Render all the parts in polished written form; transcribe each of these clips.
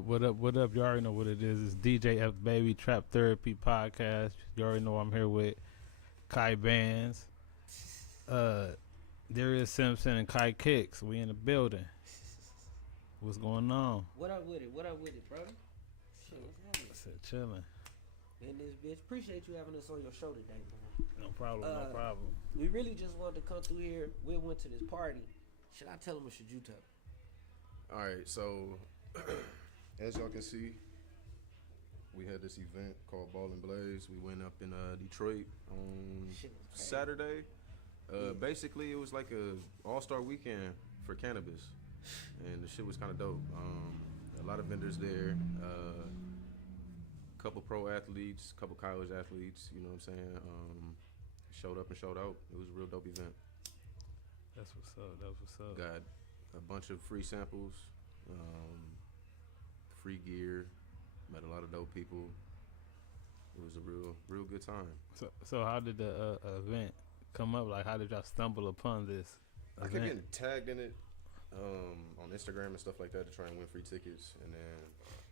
up? What up? What up? You already know what it is. It's DJ FBABY Trap Therapy Podcast. You already know I'm here with Kai Bands, Darius Simpson, and Kai Kicks. We in the building. What's going on? What up with it? What up with it, brother? Shit, what's happening? I said chilling. In this bitch. Appreciate you having us on your show today, man. No problem. No problem. We really just wanted to come through here. We went to this party. Should I tell him or should you tell him? All right, so as y'all can see, we had this event called Ball and Blaze. We went up in Detroit on Saturday. Basically, it was like a all-star weekend for cannabis, and the shit was kind of dope. A lot of vendors there, couple pro athletes, couple college athletes. You know what I'm saying? Showed up and showed out. It was a real dope event. That's what's up. That's what's up. Got a bunch of free samples, free gear, met a lot of dope people. It was a real good time. So how did the event come up? Like, how did y'all stumble upon this I event? kept getting tagged in it on Instagram and stuff like that to try and win free tickets, and then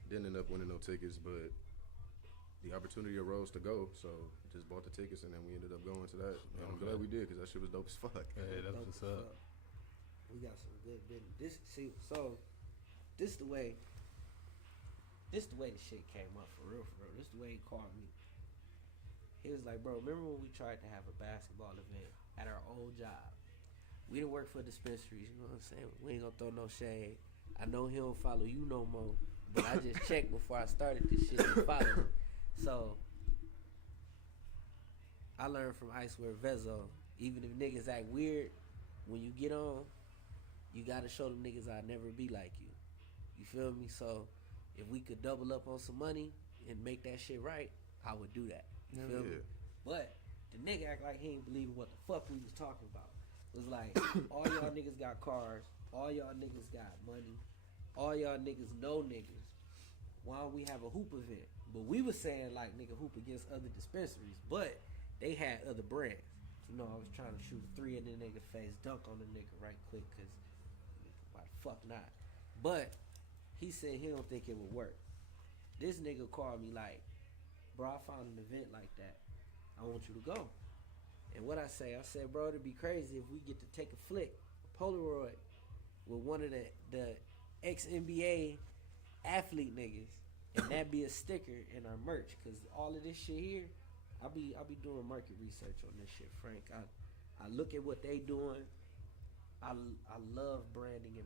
didn't end up winning no tickets, but the opportunity arose to go, so just bought the tickets, and then we ended up going to that. And I'm glad we did, because that shit was dope as fuck. Hey, that's what's up. We got some good business. This the way the shit came up for real. This the way he called me. He was like, bro, remember when we tried to have a basketball event at our old job? We didn't work for dispensaries, you know what I'm saying? We ain't gonna throw no shade. I know he don't follow you no more, but I just checked before I started this shit and followed him. So I learned from Icewear Vezo, even if niggas act weird, when you get on, you gotta show them niggas I'll never be like you. You feel me? So if we could double up on some money and make that shit right, I would do that. You feel me? But the nigga act like he ain't believing what the fuck we was talking about. It was like, all y'all niggas got cars, all y'all niggas got money, all y'all niggas know niggas. Why don't we have a hoop event? But we was saying like nigga hoop against other dispensaries, but they had other brands. You know, I was trying to shoot a three in the nigga face, dunk on the nigga right quick, cause why the fuck not? But he said he don't think it would work. This nigga called me like, bro, I found an event like that. I want you to go. And what I said, bro, it'd be crazy if we get to take a flick, a Polaroid, with one of the ex-NBA athlete niggas, and that be a sticker in our merch. Cause all of this shit here, I'll be doing market research on this shit, Frank. I look at what they doing. I love branding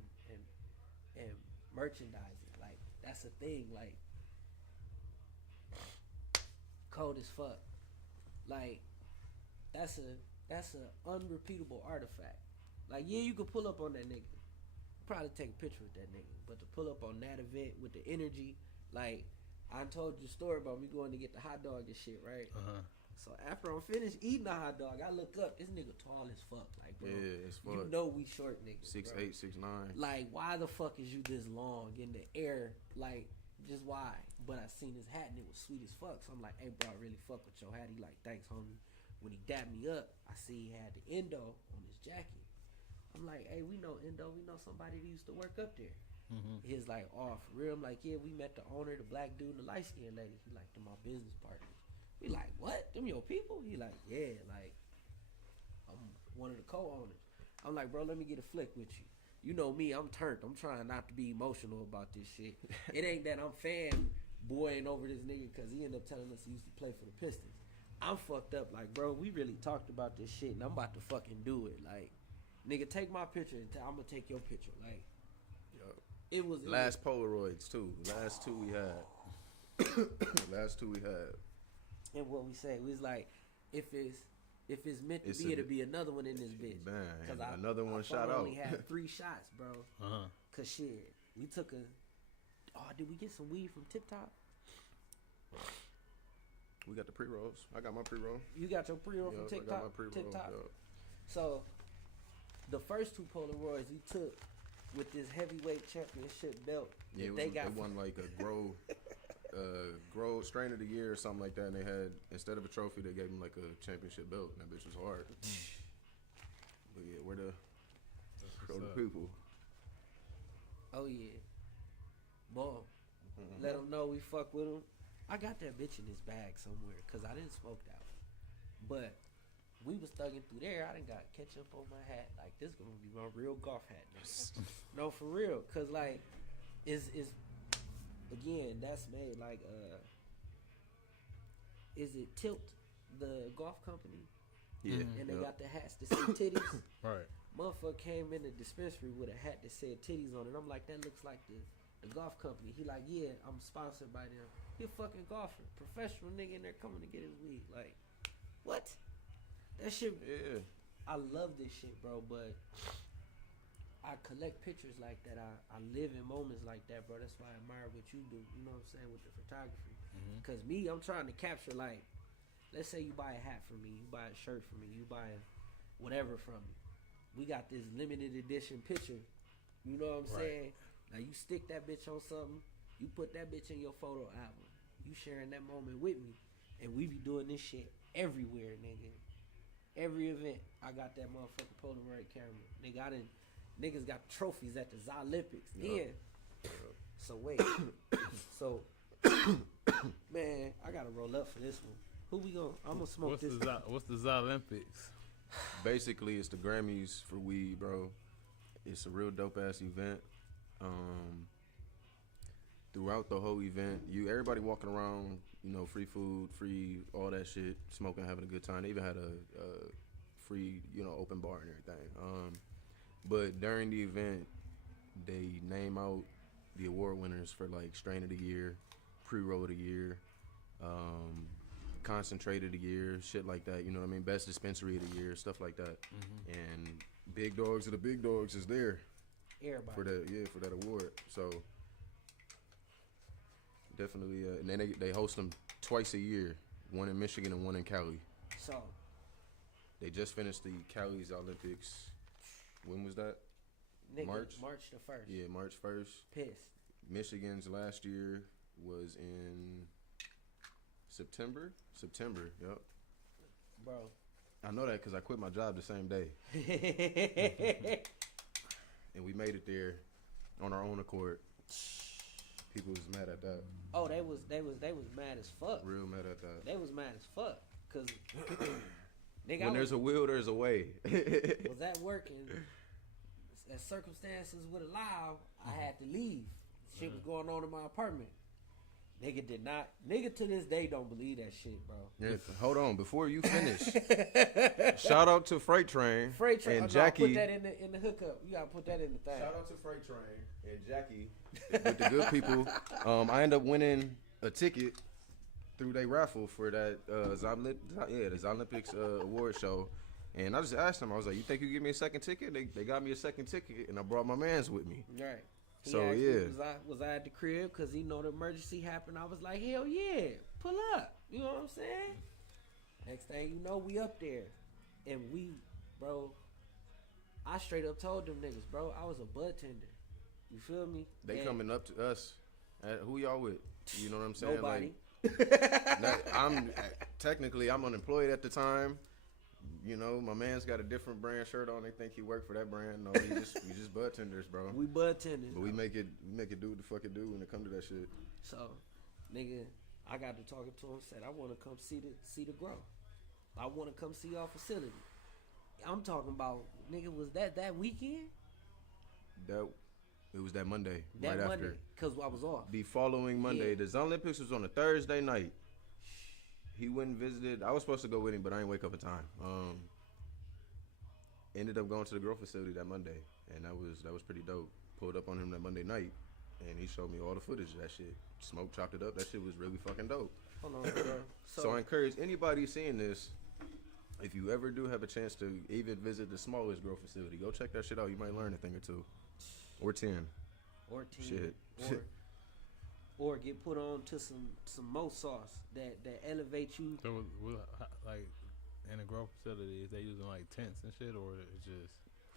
and merchandising. Like, that's a thing. Like, cold as fuck. Like, that's a unrepeatable artifact. Like, yeah, you could pull up on that nigga. Probably take a picture with that nigga. But to pull up on that event with the energy, like, I told you a story about me going to get the hot dog and shit, right? Uh-huh. So after I'm finished eating the hot dog, I look up. This nigga tall as fuck. Like, bro, Yeah, it's fuck. you know we short niggas. 6'8", 6'9". Like, why the fuck is you this long in the air? Like, just why? But I seen his hat and it was sweet as fuck. So I'm like, hey, bro, I really fuck with your hat. He like, thanks, homie. When he dapped me up, I see he had the Endo on his jacket. I'm like, hey, we know Endo. We know somebody that used to work up there. Mm-hmm. He's like, oh, for real? I'm like, yeah, we met the owner, the black dude, and the light-skinned lady. He like, they're my business partners. We like, what? Them your people? He like, yeah, like, I'm one of the co-owners. I'm like, bro, let me get a flick with you. You know me, I'm turned. I'm trying not to be emotional about this shit. It ain't that I'm fanboying over this nigga because he ended up telling us he used to play for the Pistons. I'm fucked up. Like, bro, we really talked about this shit, and I'm about to fucking do it. Like, nigga, take my picture, and I'm going to take your picture. Like, it was... Last Polaroids, too. Last two we had. And what we say, we was like, if it's meant to be, it'll be another one in this bitch. Man, Cause another one shot out. I only had 3 shots, bro. Uh-huh. Cause shit, we took a... Oh, did we get some weed from Tip Top? We got the pre-rolls. I got my pre-roll. You got your pre-roll from Tip Top? I got my pre-roll. Tip Top. Yep. So, the first 2 Polaroids we took with this heavyweight championship belt. Yeah, they won like a grow strain of the year or something like that, and they had, instead of a trophy, they gave him like a championship belt, and that bitch was hard. But yeah, we're the people. Oh yeah, ball. Let him know we fuck with him. I got that bitch in his bag somewhere because I didn't smoke that one. But we was thugging through there. I done got ketchup on my hat. Like, this gonna be my real golf hat. No, for real. Because, like, is again, that's made, like, is it Tilt, the golf company? Yeah. And they got the hats that say titties. Right. Motherfucker came in the dispensary with a hat that said titties on it. I'm like, that looks like the golf company. He like, yeah, I'm sponsored by them. He a fucking golfer. Professional nigga in there coming to get his weed. Like, what? That shit. Yeah. I love this shit, bro, but I collect pictures like that. I live in moments like that, bro. That's why I admire what you do. You know what I'm saying, with the photography. Because me, I'm trying to capture, like, let's say you buy a hat from me. You buy a shirt from me. You buy whatever from me. We got this limited edition picture. You know what I'm saying? Now, you stick that bitch on something. You put that bitch in your photo album. You sharing that moment with me. And we be doing this shit everywhere, nigga. Every event, I got that motherfucking Polaroid camera. Niggas got trophies at the Olympics. Yep. Yeah. So, wait. So, man, I got to roll up for this one. Who we going? I'm going to smoke this. What's the Olympics? Basically, it's the Grammys for weed, bro. It's a real dope ass event. Throughout the whole event, everybody walking around, free food, free all that shit, smoking, having a good time. They even had a free, open bar and everything. But during the event, they name out the award winners for like strain of the year, pre-roll of the year, concentrate of the year, shit like that. You know what I mean? Best dispensary of the year, stuff like that. And big dogs of the big dogs is there. Everybody. For that award. So definitely, and then they host them twice a year, one in Michigan and one in Cali. So they just finished the Cali's Olympics. When was that? nigga, March the 1st. Yeah, March 1st. Pissed. Michigan's last year was in September. Yep. Bro. I know that because I quit my job the same day. And we made it there on our own accord. People was mad at that. Oh, they was mad as fuck. Real mad at that. They was mad as fuck. Cause nigga, when there's a will, there's a way. Was at work and as circumstances would allow, I had to leave. Shit was going on in my apartment. Nigga did not. Nigga to this day don't believe that shit, bro. Yeah, hold on, before you finish. Shout out to Freight Train. And Jackie. Put that in the hookup. You gotta put that in the thing. Shout out to Freight Train and Jackie with the good people. I ended up winning a ticket through their raffle for that the Olympics award show. And I just asked them, I was like, you think you give me a second ticket? They got me a second ticket, and I brought my mans with me. Right. So yeah, was I at the crib? Cause the emergency happened. I was like, hell yeah, pull up. You know what I'm saying? Next thing you know, we up there, and bro, I straight up told them niggas, bro, I was a bud tender. You feel me? They coming up to us. Who y'all with? You know what I'm saying? Nobody. Like, I'm unemployed at the time. You know, my man's got a different brand shirt on. They think he worked for that brand. No, we just bud tenders, bro. We bud tenders. But we make it do what the fuck it do when it come to that shit. So, nigga, I got to talking to him. Said I want to come see the growth. I want to come see our facility. I'm talking about, nigga, was that weekend? It was that Monday, that right Monday, after. Because I was off. The following Monday. The Olympics was on a Thursday night. He went and visited. I was supposed to go with him, but I didn't wake up in time. Ended up going to the grow facility that Monday, and that was pretty dope. Pulled up on him that Monday night, and he showed me all the footage of that shit. Smoke chopped it up. That shit was really fucking dope. Hold on, bro. So I encourage anybody seeing this, if you ever do have a chance to even visit the smallest grow facility, go check that shit out. You might learn a thing or two, or 10. Or 10. Shit. Or get put on to some more sauce that elevates you. So, like, in the grow facility, is they using like tents and shit, or it's just?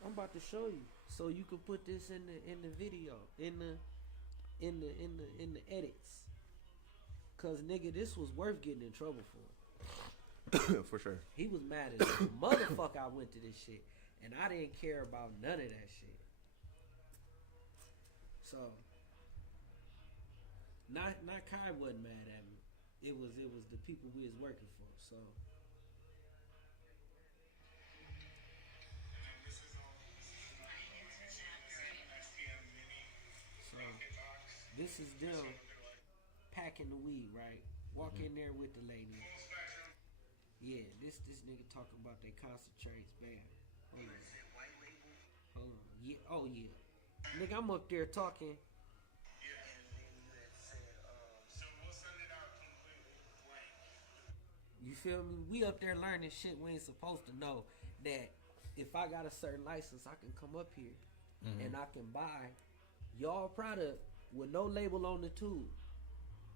I'm about to show you, so you can put this in the video, in the edits. Cause nigga, this was worth getting in trouble for. For sure. He was mad as a motherfucker. I went to this shit, and I didn't care about none of that shit. So. Not Kai wasn't mad at me. It was the people we was working for. So. So this is them packing the weed, right? Walk in there with the lady. Yeah, this nigga talking about they concentrates, man. Hold on. Hold on. Yeah, oh yeah. Nigga, I'm up there talking. You feel me? We up there learning shit we ain't supposed to know. That if I got a certain license, I can come up here and I can buy y'all product with no label on the tube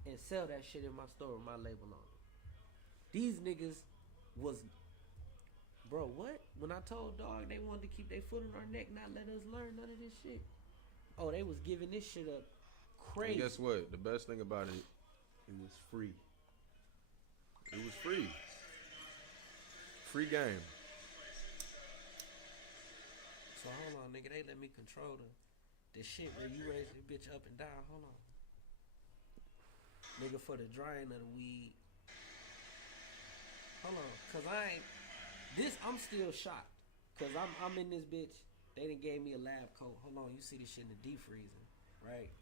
and sell that shit in my store with my label on it. These niggas was, bro, what? When I told dog they wanted to keep their foot on our neck, not let us learn none of this shit. Oh, they was giving this shit up crazy. And guess what? The best thing about it was free. It was free. Free game. So hold on, nigga. They let me control the shit where you raise the bitch up and down. Hold on. Nigga, for the drying of the weed. Hold on. Cause I'm still shocked. Cause I'm in this bitch. They done gave me a lab coat. Hold on. You see this shit in the deep freezing. Right?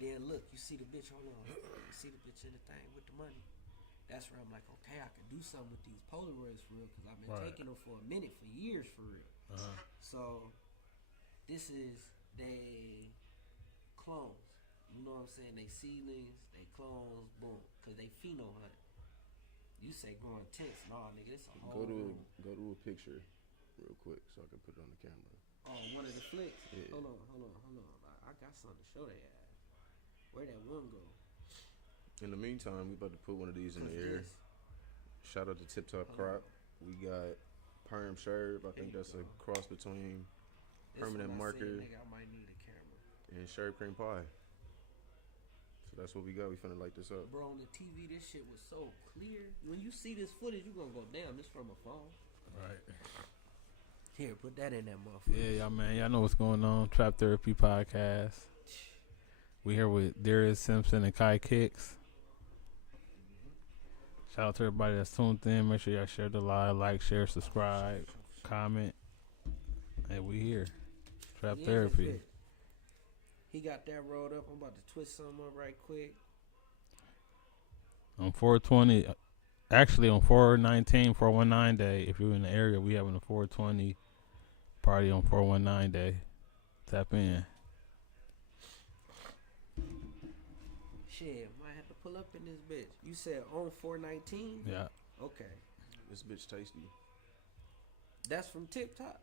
Then look, you see the bitch. Hold on. You see the bitch in the thing with the money. That's where I'm like, okay, I can do something with these Polaroids for real. Cause I've been taking them for a minute, for years for real. So this is they clones. You know what I'm saying? They seedlings, they clones, boom. Cause they pheno hunting. You say growing tints. Nah, nigga, this a whole Go to a picture real quick so I can put it on the camera. Oh, one of the flicks? Yeah. Hold on. I got something to show they ass. Where that one go? In the meantime, we about to put one of these in the air. Shout out to Tip Top Crop. We got Perm Sherb. I think that's a cross between Permanent Marker Nigga, I might need a camera. and Sherb Cream Pie. So that's what we got. We finna light this up. Bro, on the TV, this shit was so clear. When you see this footage, you gonna go, damn, this from a phone. Right. Here, put that in that motherfucker. Yeah, y'all, man. Y'all know what's going on. Trap Therapy Podcast. We here with Darius Simpson and Kai Kicks. Shout out to everybody that's tuned in. Make sure y'all share the live, like, share, subscribe, comment. Hey, we here. Trap Therapy. He got that rolled up. I'm about to twist something up right quick. On 420, actually on 419, 419 day, if you're in the area, we having a 420 party on 419 day. Tap in. Shit, might have to pull up in this bitch. You said on 419? Yeah. Okay. This bitch tasty. That's from Tip Top.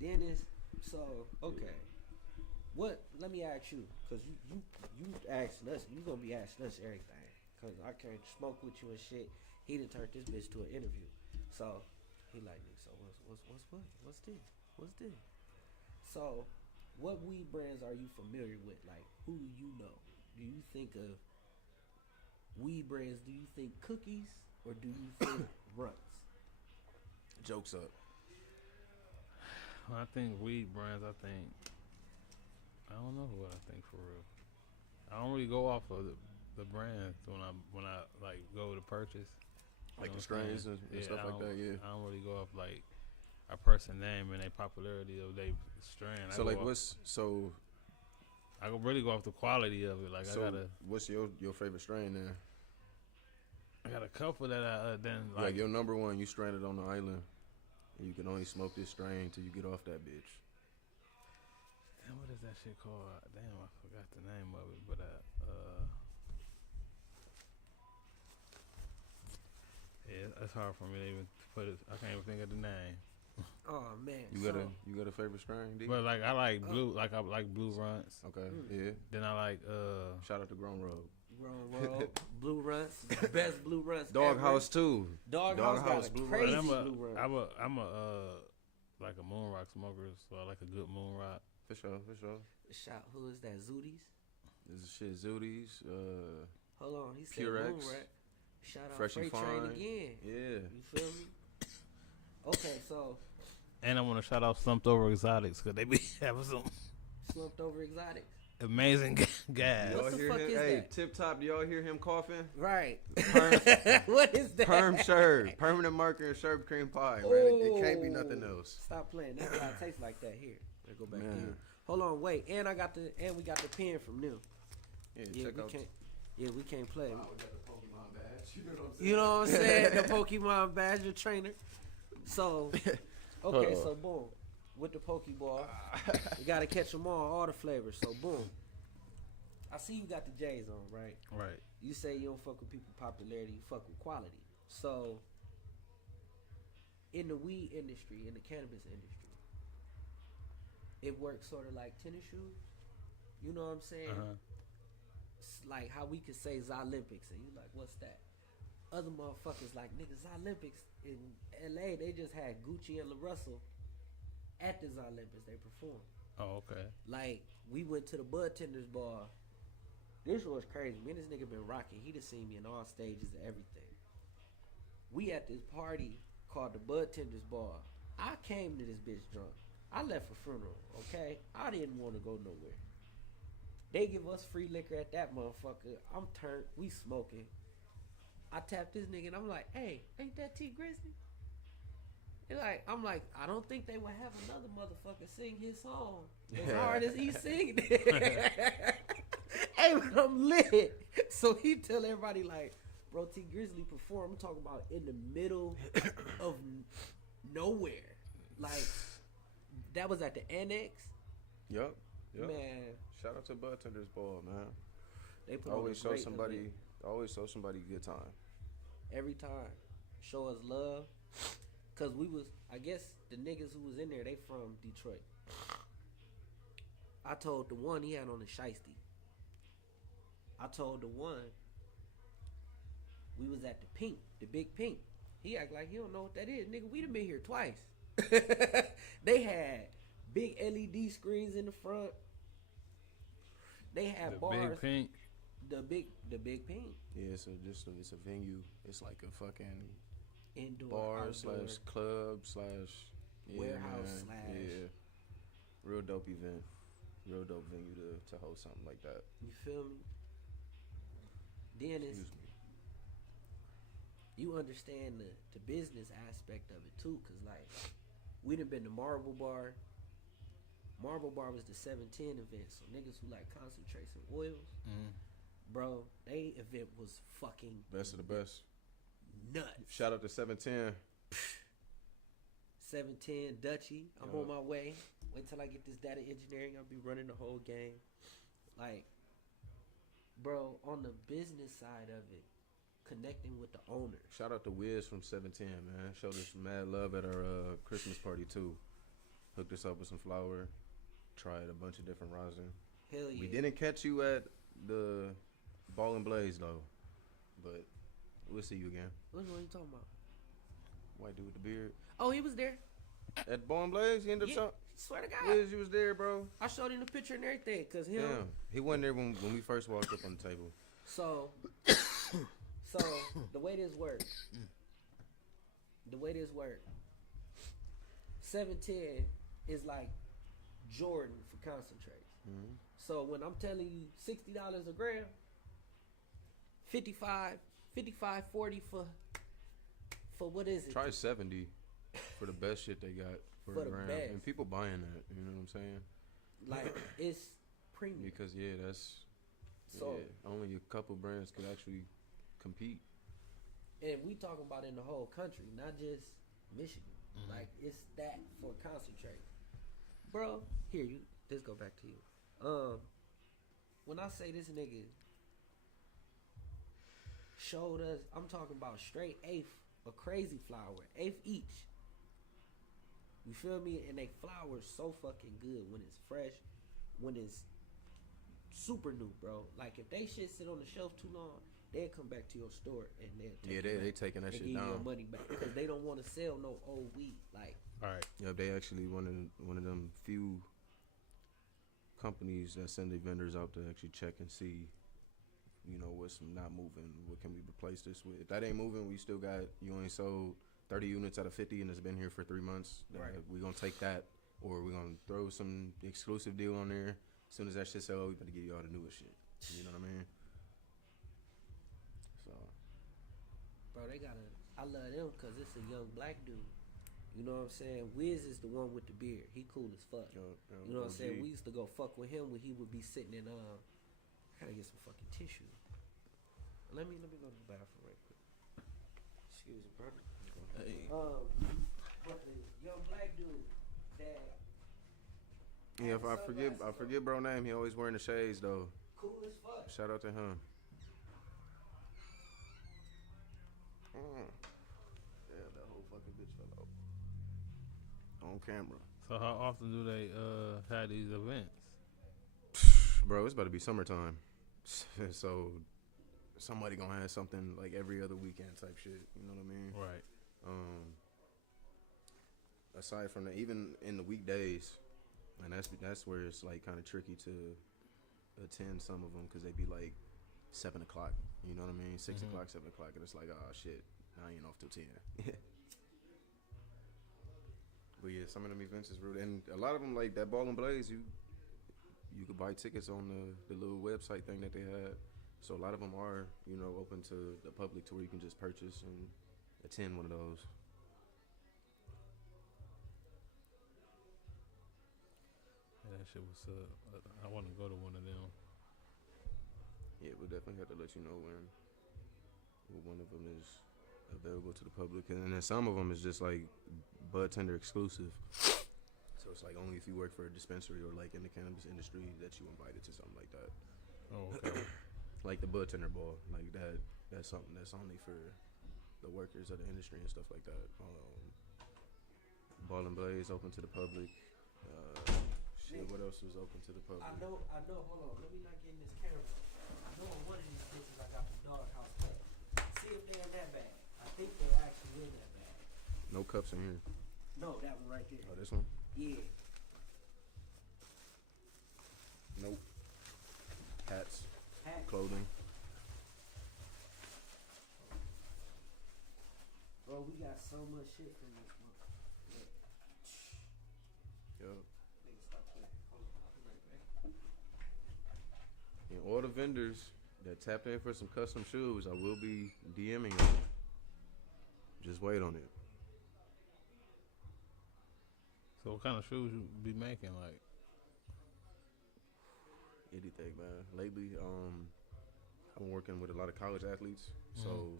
Dennis. So, okay. What? Let me ask you, cause you asking us. You gonna be asking us everything, cause I can't smoke with you and shit. He done turned this bitch to an interview. So he like me. So what's this? So what weed brands are you familiar with? Like, who do you know? Do you think of weed brands? Do you think cookies or do you think runts? Joke's up. When I think weed brands, I don't know what I think for real. I don't really go off of the brands when I like go to purchase. Like the strains and stuff like that, yeah. I don't really go off like a person name and their popularity of their strain. So like I really go off the quality of it. Like so what's your favorite strain then? I got a couple that I then like your number one, you stranded on the island and you can only smoke this strain till you get off that bitch. Damn, what is that shit called? Damn, I forgot the name of it, but yeah, it's hard for me to even put it. I can't even think of the name. Oh man, you got a favorite strain, D? But like I like blue, like I like blue runts. Okay, yeah. Then I like shout out to Grown Road. Blue runts, best blue runts. Doghouse too. Doghouse got blue crazy runts. blue runts. I'm a like a moon rock smoker, so I like a good moon rock. For sure. Shout, who is that? Zooties? This is shit. Zooties. Hold on, he said Purex. moon rock. Shout out Fresh and Freight Train Fine. again. Yeah. You feel me? Okay, so. And I want to shout out Slumped Over Exotics because they be having some Slumped Over Exotics. amazing gas. What Y'all the hear fuck him? is Hey, that? Tip Top, do y'all hear him coughing? Right. Perm, What is that? perm Sherb, permanent marker and Sherb cream pie, man. It can't be nothing else. Stop playing. That's why it tastes like that. Here, let's go back to Man. you. Hold on, wait. And we got the pen from them. Yeah, Yeah, check we out. can't. Yeah, we can't play. Wow, we got the Pokemon badge. You know what I'm saying? You know what I'm saying? The Pokemon Badger trainer. So, okay, so boom, with the Pokeball, you gotta catch them all the flavors. So boom. I see you got the J's on, right? Right. You say you don't fuck with people popularity, you fuck with quality. So, in the weed industry, in the cannabis industry, it works sort of like tennis shoes. You know what I'm saying? It's like how we could say Zolympics, and you like, what's that? Other motherfuckers like, niggas, Zolympics in LA, they just had Gucci and La Russell at the Zolympics. They performed. Oh, okay. Like, we went to the Bud Tenders bar. This was crazy. Me and this nigga been rocking. He just seen me in all stages of everything. We at this party called the Bud Tenders bar. I came to this bitch drunk. I left for funeral, okay? I didn't want to go nowhere. They give us free liquor at that motherfucker. I'm turned. We smoking. I tap this nigga and I'm like, hey, ain't that T Grizzly? And like, I'm like, I don't think they would have another motherfucker sing his song as hard as he singing it. Hey, but I'm lit. So he tell everybody like, bro, T Grizzly performed. I'm talking about in the middle of nowhere. Like, that was at the Annex. Yup. Man, Shout out to Bud Tenders Ball, man. they put on Always a show great somebody. event. Always show somebody a good time. Every time. Show us love. Cause we was, I guess the niggas who was in there, they from Detroit. I told the one he had on the shiesty. I told the one we was at the Pink, the Big Pink. He act like he don't know what that is. Nigga, we done been here twice. They had big LED screens in the front. They had The bars. Big Pink. The big Pink. Yeah, so it's a venue. It's like a fucking Indoor, bar outdoor. slash club slash Warehouse man. slash- Yeah, real dope event, real dope venue to hold something like that. You feel me? Then it's, Excuse me. you understand the business aspect of it too, cause like we done been to Marble Bar. Marble Bar was the 710 event, so niggas who like concentrates and oils, bro, they event was fucking Best of the best. nuts. Shout out to 710. 710 Dutchy, I'm Yeah. on my way. Wait till I get this data engineering, I'll be running the whole game. Like, bro, on the business side of it, connecting with the owners. Shout out to Wiz from 710, man. Showed us mad love at our Christmas party too. Hooked us up with some flour. Tried a bunch of different rosin. Hell yeah. We didn't catch you at the Ball and Blaze though, but we'll see you again. What are you talking about? White dude with the beard Oh, he was there. at Ball and Blaze. He ended up Yeah, showing. swear to God. Wiz, you was there, bro. I showed him the picture and everything, cause him. Damn, he wasn't there when we first walked up on the table. So, the way this works, 710 is like Jordan for concentrates. Mm-hmm. So when I'm telling you $60 a gram, 55, 40 for what is it? Try 70 for the best shit they got for For a the gram, best. and people buying that. You know what I'm saying? Like, it's premium. Because that's So, only a couple brands could actually compete. and we talking about in the whole country, not just Michigan. Like, it's that for concentrate. Bro, here, this go back to you. When I say this nigga showed us, I'm talking about straight eighth, a crazy flower, eighth each. You feel me? And they flowers so fucking good when it's fresh, when it's super new, bro. Like, if they shit sit on the shelf too long, they'll come back to your store and they'll take Yeah, they taking that and shit give you your down. money back because they don't want to sell no old weed. Like, All right. Yeah, they actually one of them few companies that send their vendors out to actually check and see, you know, what's not moving. What can we replace this with? If that ain't moving, we still got, you only sold 30 units out of 50 and it's been here for 3 months. Right. We're gonna take that, or we're gonna throw some exclusive deal on there As soon as that shit sell, we better give you all the newest shit. You know what I mean? So, Bro, they got a. I love them because it's a young black dude. You know what I'm saying? Wiz is the one with the beard. He cool as fuck. You know what I'm saying? We used to go fuck with him when he would be sitting in I gotta get some fucking tissue. Let me go to the bathroom right quick. Excuse me, brother. hey. But the young black dude that. Yeah, if I forget bro name. He always wearing the shades though. Cool as fuck. Shout out to him. Yeah, that whole fucking bitch fell out on camera. So how often do they have these events? Bro, it's about to be summertime, so somebody gonna have something like every other weekend type shit. You know what I mean? Right. Aside from that, even in the weekdays, and that's where it's like kind of tricky to attend some of them because they be like 7 o'clock. You know what I mean? 6 o'clock, 7 o'clock, and it's like, oh shit, I ain't off till 10. But yeah, some of them events is rude, and a lot of them like that Ball and Blaze. You could buy tickets on the little website thing that they had. So a lot of them are, you know, open to the public to where you can just purchase and attend one of those. Yeah, that shit was I want to go to one of them. Yeah, we'll definitely have to let you know when one of them is available to the public. And then some of them is just like bud tender exclusive. So it's like only if you work for a dispensary or like in the cannabis industry that you invited to something like that. Oh, okay. Like the bud tender ball, like that's something that's only for the workers of the industry and stuff like that. Ball and Blaze open to the public. Shit, what else was open to the public? I know. Hold on, let me not get in this camera. I know on one of these bitches I got the doghouse bag. See if they're in that bag. I think they're actually in that bag. No cups in here. No, that one right there. Oh, this one? Yeah. Nope. Hats. Hat. Clothing. Bro, we got so much shit from this one. Yup. Nigga, stop playing. Hold on, I'll be right back. And all the vendors that tapped in for some custom shoes, I will be DMing them. Just wait on it. So what kind of shoes you be making? Like, Anything, man. Lately, I've been working with a lot of college athletes. So,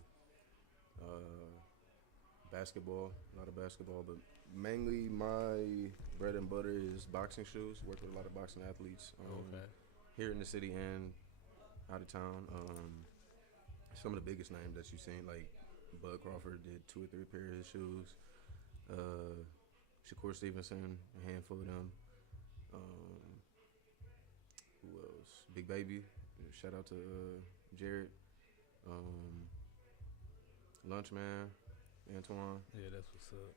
basketball, a lot of basketball, but mainly my bread and butter is boxing shoes. Work with a lot of boxing athletes okay. here in the city and out of town. Some of the biggest names that you've seen, like Bud Crawford did 2 or 3 pairs of his shoes. Shakur Stevenson, a handful of them. Who else? Big Baby. Shout out to Jared. Lunchman, Antoine. Yeah, that's what's up.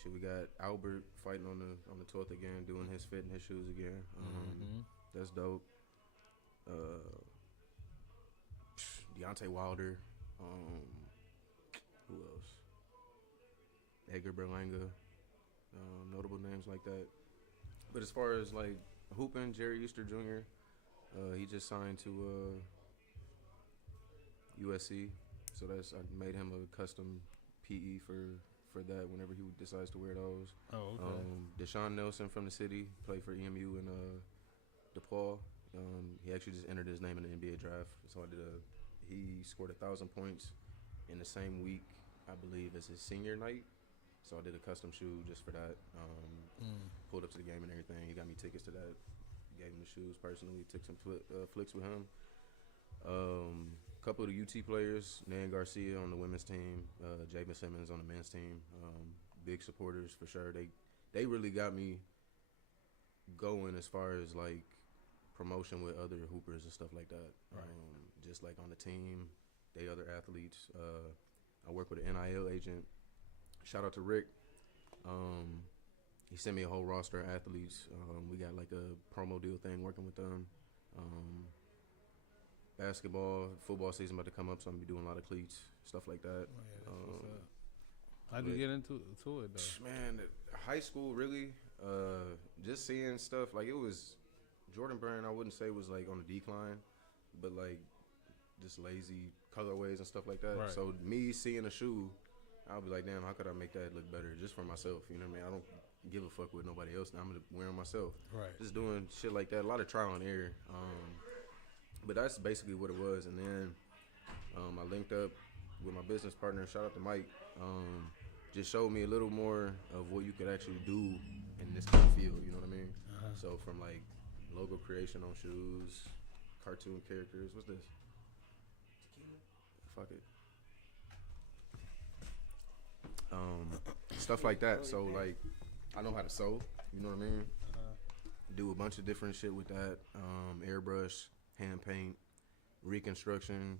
Shit, we got Albert fighting on the 12th again, doing his fit in his shoes again. That's dope. Deontay Wilder. Who else? Edgar Berlanga. Notable names like that. But as far as like hooping, Jerry Easter Jr., he just signed to USC. So I made him a custom PE for that whenever he decides to wear those. Oh, okay. Deshaun Nelson from the city played for EMU in DePaul. He actually just entered his name in the NBA draft. So he scored 1,000 points in the same week, I believe, as his senior night. So I did a custom shoe just for that. Pulled up to the game and everything. He got me tickets to that. Gave him the shoes personally. Took some flicks with him. Couple of the UT players, Nan Garcia on the women's team, Javen Simmons on the men's team. Big supporters for sure. They really got me going as far as like promotion with other hoopers and stuff like that. Right. Just like on the team, they other athletes. I work with an NIL agent. Shout out to Rick. He sent me a whole roster of athletes. We got like a promo deal thing working with them. Basketball, football season about to come up, so I'm gonna be doing a lot of cleats, stuff like that. Oh, yeah, that's what's up. How'd you get into it though? Man, high school really, just seeing stuff like it was Jordan brand, I wouldn't say was like on the decline, but like just lazy colorways and stuff like that. Right. So me seeing a shoe, I'll be like, damn, how could I make that look better just for myself? You know what I mean? I don't give a fuck with nobody else. I'm gonna wear them myself. Right. Just doing shit like that. A lot of trial and error. But that's basically what it was. And then I linked up with my business partner. Shout out to Mike. Just showed me a little more of what you could actually do in this kind of field. You know what I mean? So from like logo creation on shoes, cartoon characters. What's this? Fuck it. Stuff like that. So like, I know how to sew. You know what I mean? Do a bunch of different shit with that. Airbrush, hand paint, reconstruction.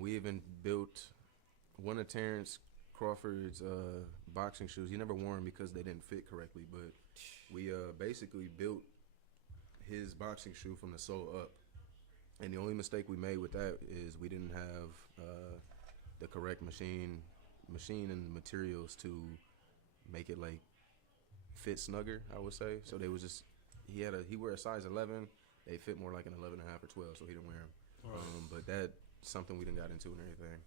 We even built one of Terrence Crawford's boxing shoes. He never wore them because they didn't fit correctly, but we basically built his boxing shoe from the sole up. And the only mistake we made with that is we didn't have the correct machine and materials to make it like fit snugger, I would say. So they was just he wear a size 11. They fit more like an 11 and a half or 12, so he didn't wear them. Right. But that's something we done got into and everything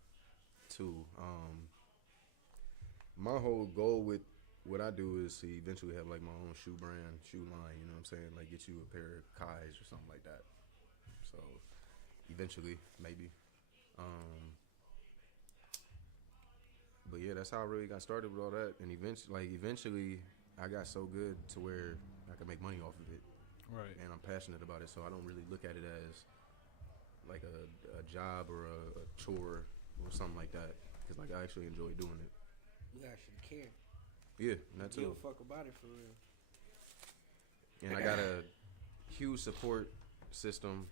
too. My whole goal with what I do is to eventually have like my own shoe brand, shoe line. You know what I'm saying? Like get you a pair of Kais or something like that. So eventually, maybe. But yeah, that's how I really got started with all that. And eventually, I got so good to where I could make money off of it. Right. And I'm passionate about it, so I don't really look at it as like a job or a chore or something like that. Because like I actually enjoy doing it. You actually care. Yeah, that too. Give a fuck about it for real. And I got a huge support system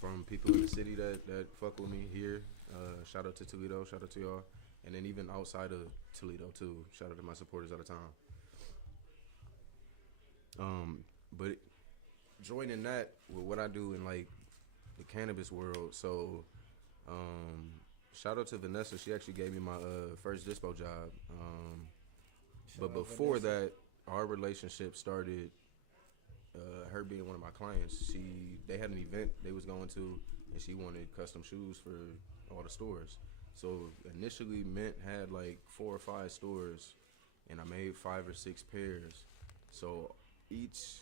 from people in the city that fuck with me here. Shout out to Toledo, shout out to y'all. And then even outside of Toledo too. Shout out to my supporters out of town. But joining that with what I do in like the cannabis world, so shout out to Vanessa. She actually gave me my first dispo job. But before that, our relationship started. Her being one of my clients, they had an event they was going to, and she wanted custom shoes for all the stores. So initially, Mint had like 4 or 5 stores, and I made 5 or 6 pairs. So each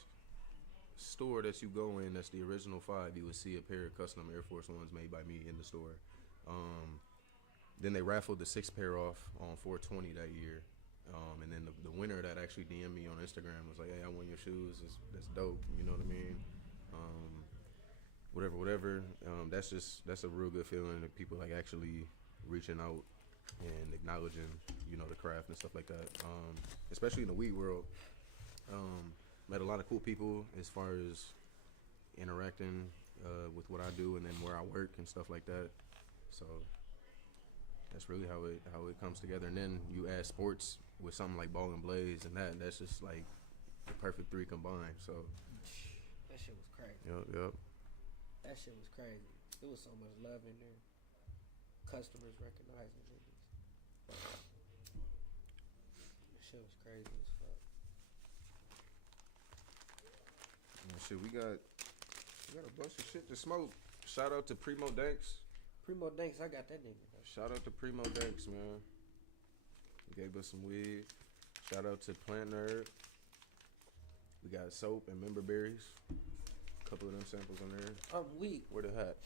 store that you go in, that's the original 5, you would see a pair of custom Air Force Ones made by me in the store. Then they raffled the 6th pair off on 420 that year. And then the winner that actually DM'd me on Instagram was like, hey, I won your shoes. That's dope. You know what I mean? Whatever. That's a real good feeling that people like actually reaching out and acknowledging, you know, the craft and stuff like that. Especially in the weed world. Met a lot of cool people as far as interacting with what I do and then where I work and stuff like that. So that's really how it comes together. And then you add sports with something like Ball and Blaze, and that's just like the perfect 3 combined. So that shit was crazy. Yep. That shit was crazy. There was so much love in there. Customers recognizing niggas. That shit was crazy as fuck. Shit, we got a bunch of shit to smoke. Shout out to Primo Danks. Primo Danks, I got that nigga. Shout out to Primo Danks, man. He gave us some weed. Shout out to Plant Nerd. We got soap and member berries. A couple of them samples on there. Weed. Where the hat?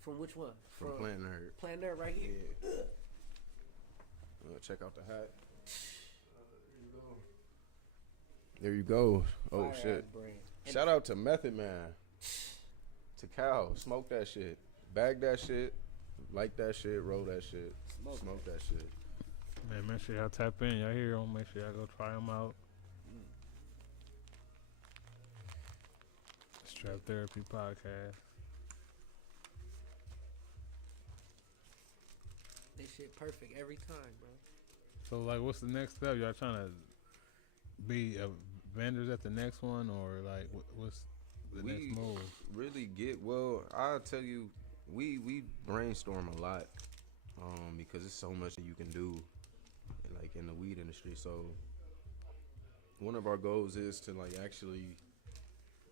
From which one? From Plant Nerd. Plant Nerd right here? Yeah. Check out the hat. There you go. Oh, Fire shit. Brand. Shout out to Method Man. To Cal. Smoke that shit. Bag that shit. Like that shit. Roll that shit. Smoke that shit. Man, make sure y'all tap in. Y'all hear them. Make sure y'all go try them out. Strap Therapy Podcast. This shit perfect every time, bro. So, like, what's the next step? Y'all trying to be vendors at the next one, or like, what's the next move? Really I'll tell you, we brainstorm a lot, because there's so much that you can do, like in the weed industry. So one of our goals is to like actually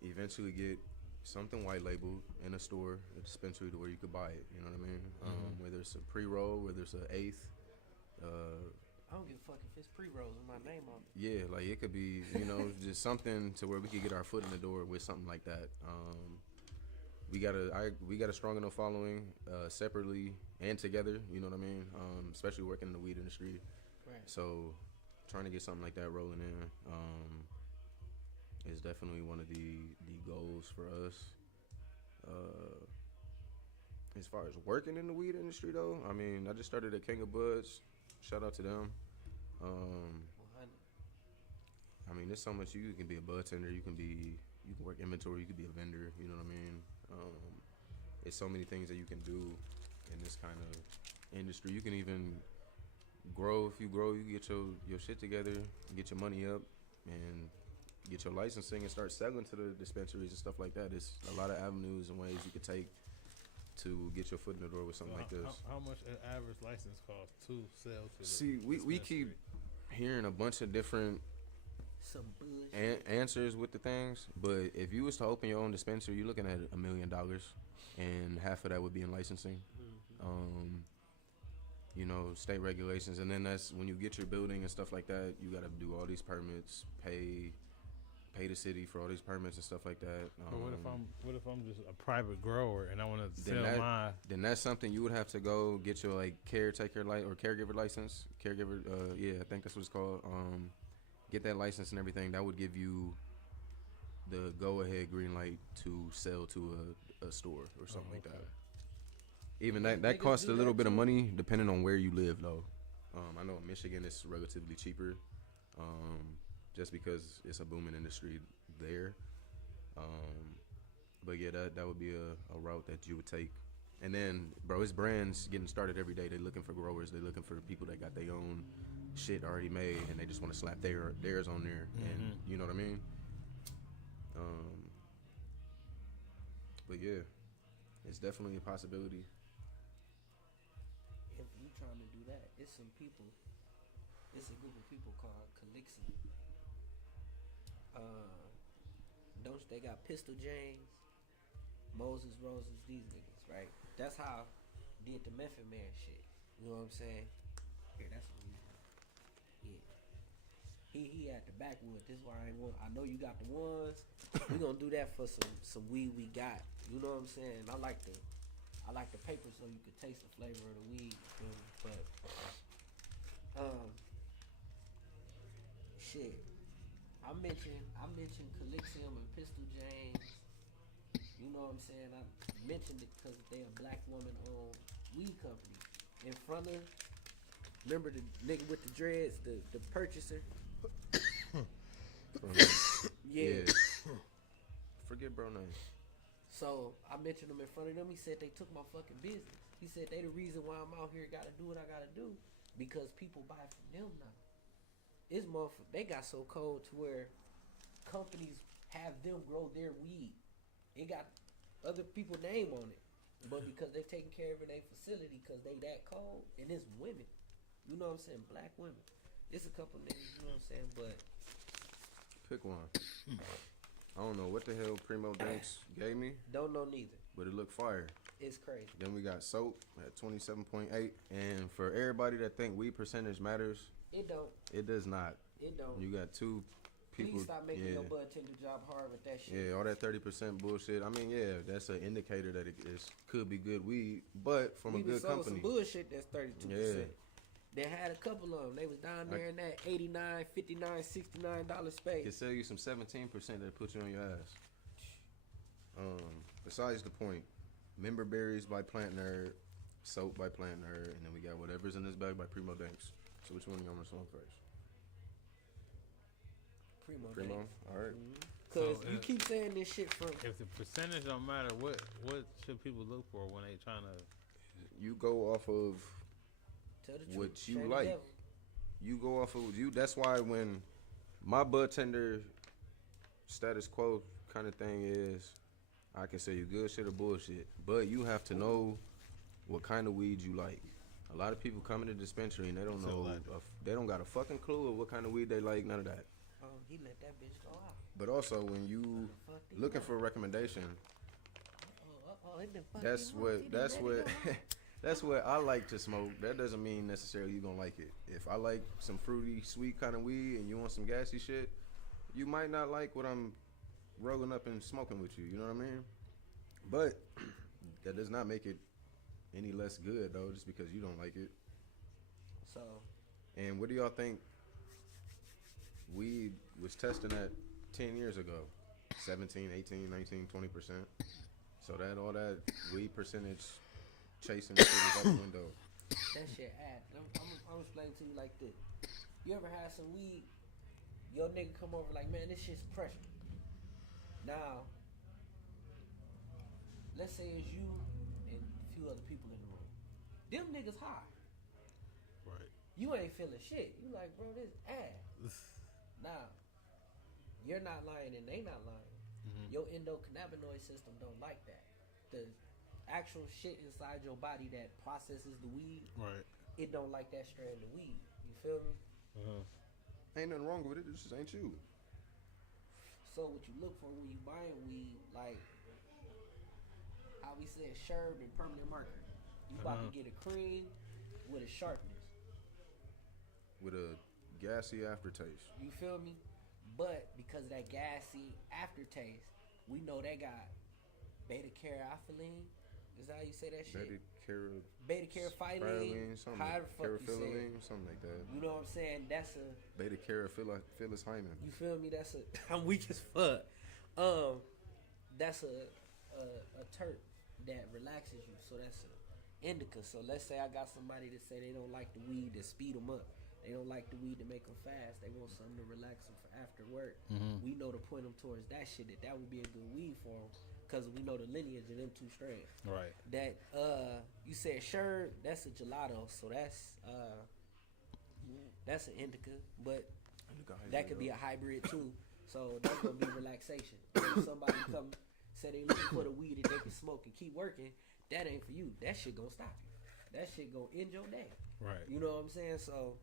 eventually get something white labeled in a store, a dispensary, to where you could buy it. You know what I mean? Whether it's a pre-roll, whether it's an eighth. I don't give a fuck if it's pre-rolls with my name on it. Yeah, like it could be, just something to where we could get our foot in the door with something like that. We got a strong enough following, separately and together. You know what I mean? Especially working in the weed industry. Right. So, trying to get something like that rolling in is definitely one of the goals for us. As far as working in the weed industry, though, I mean, I just started at King of Buds. Shout out to them. 100. I mean, there's so much. You can be a bud tender. You can work inventory. You can be a vendor. You know what I mean? There's so many things that you can do in this kind of industry. You can even grow. If you grow, you get your shit together, get your money up, and get your licensing and start selling to the dispensaries and stuff like that. It's a lot of avenues and ways you could take to get your foot in the door with something like this. How much an average license costs to sell to? See, we keep hearing a bunch of different some bullshit answers with the things, but if you was to open your own dispensary, you're looking at $1 million, and half of that would be in licensing. State regulations, and then that's when you get your building and stuff like that. You got to do all these permits, pay the city for all these permits and stuff like that. But what if I'm just a private grower and I want to sell my? Then that's something you would have to go get your caretaker or caregiver license. Caregiver, I think that's what it's called. Get that license and everything. That would give you the go-ahead green light to sell to a store or something like that. Even that costs a little bit of money depending on where you live, though. I know in Michigan it's relatively cheaper, just because it's a booming industry there. But yeah, that would be a route that you would take. And then, bro, it's brands getting started every day. They're looking for growers. They're looking for people that got their own shit already made, and they just want to slap theirs on there. And you know what I mean? But yeah, it's definitely a possibility. If you trying to do that, it's a group of people called Calixi. They got Pistol James, Moses Roses, these niggas, right? That's how did the Method Man shit. You know what I'm saying? Here, that's what yeah. He at the backwood. This is why I know you got the ones. We gonna do that for some weed we got. You know what I'm saying? I like the paper so you could taste the flavor of the weed. You feel me? But shit. I mentioned Calixium and Pistol James. You know what I'm saying? I mentioned it because they a black woman-owned weed company. In front of, remember the nigga with the dreads, the purchaser? Yeah. Forget bro name. So I mentioned them in front of them. He said they took my fucking business. He said they the reason why I'm out here gotta do what I gotta do. Because people buy from them now. It's they got so cold to where companies have them grow their weed. It got other people's name on it. But because they taking care of it in their facility because they that cold, and it's women. You know what I'm saying? Black women. It's a couple niggas, you know what I'm saying? But pick one. I don't know what the hell Primo Danks gave me. Don't know neither. But it looked fire. It's crazy. Then we got Soap at 27.8. And for everybody that think weed percentage matters, it don't. It does not. It don't. You got two people. Please stop making your bartender job hard with that shit. Yeah, all that 30% bullshit. I mean, yeah, that's an indicator that it could be good weed, but from a good company. Some bullshit that's 32%. Yeah. They had a couple of them. They was down there in that $89, $59, $69 space. Can sell you some 17% that put you on your ass. Besides the point, Member Berries by Plant Nerd, Soap by Plant Nerd, and then we got Whatever's in This Bag by Primo Danks. So which one you want to song first? Primo. All right. Cause you keep saying this shit from. If the percentage don't matter, what should people look for when they trying to? You go off of what you like. You go off of you. That's why when my bud tender status quo kind of thing is, I can say you good shit or bullshit, but you have to know what kind of weed you like. A lot of people come in the dispensary and they don't know. They don't got a fucking clue of what kind of weed they like. None of that. He let that bitch go out. But also, when you looking for a recommendation, that's what that's what I like to smoke. That doesn't mean necessarily you gonna like it. If I like some fruity, sweet kind of weed, and you want some gassy shit, you might not like what I'm rolling up and smoking with you. You know what I mean? But that does not make it any less good though, just because you don't like it. So. And what do y'all think weed was testing at 10 years ago? 17, 18, 19, 20%. So that all that weed percentage chasing the shit is out the window. That shit add. I'm explaining to you like this. You ever had some weed? Your nigga come over like, man, this shit's pressure. Now, let's say it's you and a few other people in the room. Them niggas high. Right. You ain't feeling shit. You like, bro, this ass. Now, you're not lying and they not lying. Mm-hmm. Your endocannabinoid system don't like that. The actual shit inside your body that processes the weed, right? It don't like that strand of weed. You feel me? Ain't nothing wrong with it. It just ain't you. So what you look for when you buying weed, like how we said, sherb and permanent marker. You about to get a cream with a sharpness, with a gassy aftertaste. You feel me? But because of that gassy aftertaste, we know they got beta-carotene. Is that how you say that shit? Beta-carotene, how the fuck you say it? Something like that. You know what I'm saying? That's a beta-carotene hymen. You feel me? That's a I'm weak as fuck. That's a terp that relaxes you. So that's a indica. So let's say I got somebody that say they don't like the weed to speed them up. They don't like the weed to make them fast. They want something to relax them for after work. Mm-hmm. We know to point them towards that shit. That would be a good weed for them. Because we know the lineage of them two strands. Right. That, you said sure, that's a gelato. So that's an indica. But that could be a hybrid too. So that's going to be relaxation. If somebody come, say they looking for the weed that they can smoke and keep working, that ain't for you. That shit going to stop you. That shit going to end your day. Right. You know what I'm saying? So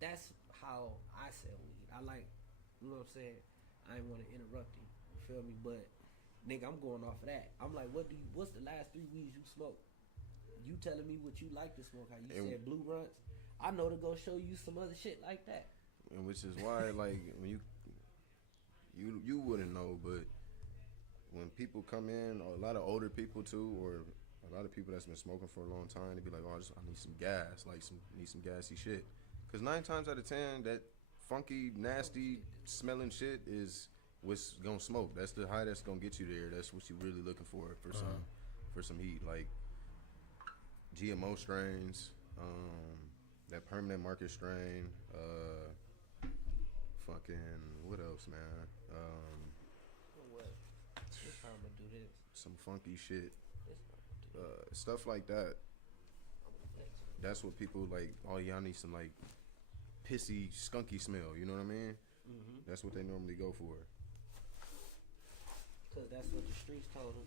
that's how I sell weed. I like, you know what I'm saying? I ain't want to interrupt you. You feel me? But nigga, I'm going off of that. I'm like, what's the last 3 weeds you smoked? You telling me what you like to smoke? How you said blue runts? I know to go show you some other shit like that. And which is why, like, when you wouldn't know, but when people come in, or a lot of older people too, or a lot of people that's been smoking for a long time, they be like, oh, I need some gas, need some gassy shit. Because 9 times out of 10, that funky, nasty, smelling shit is what's gonna smoke. That's the high that's gonna get you there. That's what you really looking for some heat. Like GMO strains, that permanent market strain, fucking what else, man? What? This time I'm gonna do this. Some funky shit. Stuff like that. That's what people like. Oh, y'all need some like pissy, skunky smell. You know what I mean? Mm-hmm. That's what they normally go for. Cause that's what the streets told them.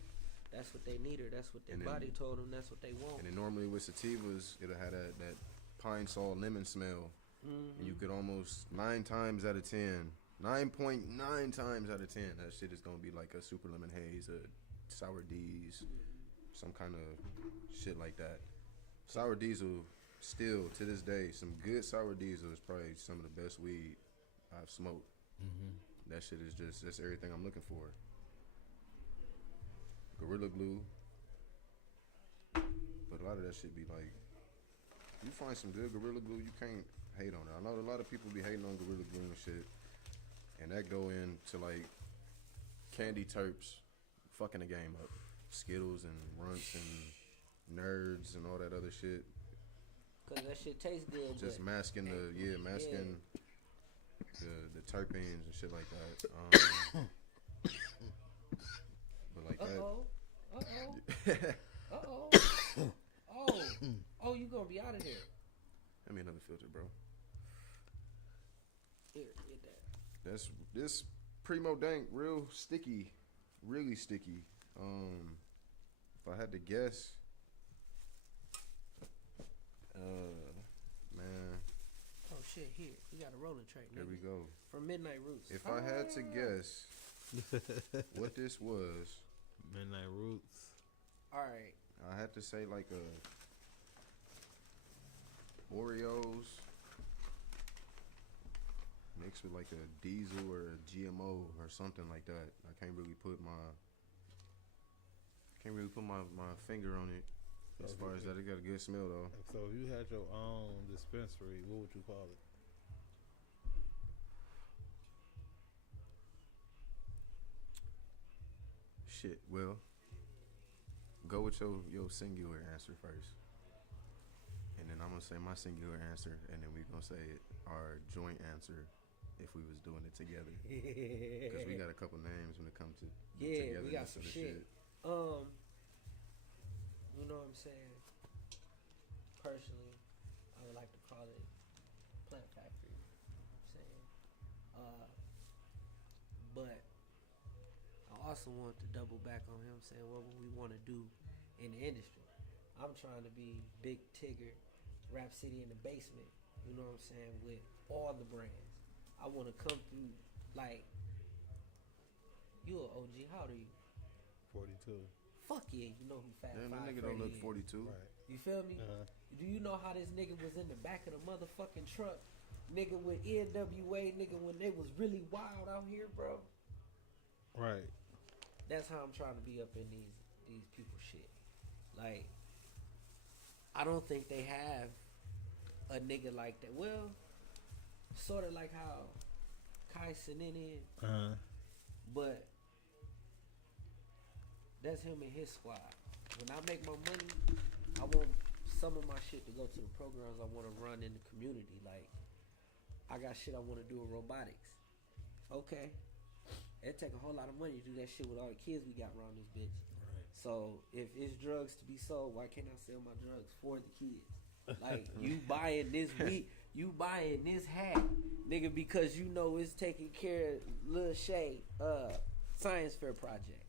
That's what they needed. That's what their body told them. That's what they want. And then normally with sativas, it'll have that pine salt lemon smell. Mm-hmm. And you could almost 9 times out of 10, 9.9 times out of 10, that shit is gonna be like a super lemon haze, a sour D's, some kind of shit like that. Sour diesel, still to this day, some good sour diesel is probably some of the best weed I've smoked. Mm-hmm. That shit is that's everything I'm looking for. Gorilla Glue, but a lot of that shit be like, you find some good Gorilla Glue, you can't hate on it. I know a lot of people be hating on Gorilla Glue and shit, and that go into like candy terps, fucking the game up, Skittles and Runts and Nerds and all that other shit. Cause that shit tastes good. Just masking the terpenes and shit like that. But like Oh, you gonna be out of here. Let me another filter, bro. Here, get that. That's this Primo Dank, real sticky, really sticky. If I had to guess, man. Oh shit! Here we got a rolling track. There we go. from Midnight Roots. If I had to guess what this was, Midnight Roots. All right. I had to say like a Oreos mixed with like a diesel or a GMO or something like that. I can't really put my finger on it. As far as that, it got a good smell though. So if you had your own dispensary, what would you call it? Shit. Well, go with your singular answer first, and then I'm gonna say my singular answer, and then we gonna say our joint answer if we was doing it together. Because we got a couple names when it comes to yeah, we got some shit. You know what I'm saying? Personally, I would like to call it Plant Factory. You know what I'm saying? But I also want to double back on him saying what we want to do in the industry. I'm trying to be Big Tigger, Rap City in the basement. You know what I'm saying? With all the brands. I want to come through like, you an OG. How old are you? 42. Fuck yeah, you know who Fat Damn, Five that nigga Freddy don't look is. 42. Right. You feel me? Do you know how this nigga was in the back of the motherfucking truck? Nigga with NWA, nigga when they was really wild out here, bro. Right. That's how I'm trying to be up in these people shit. Like, I don't think they have a nigga like that. Well, sort of like how Kai Sinin is, but that's him and his squad. When I make my money, I want some of my shit to go to the programs I want to run in the community. Like, I got shit I want to do with robotics. Okay. It take a whole lot of money to do that shit with all the kids we got around this bitch. Right. So if it's drugs to be sold, why can't I sell my drugs for the kids? Like, you buying this weed, you buying this hat, nigga, because you know it's taking care of Lil Shay science fair project.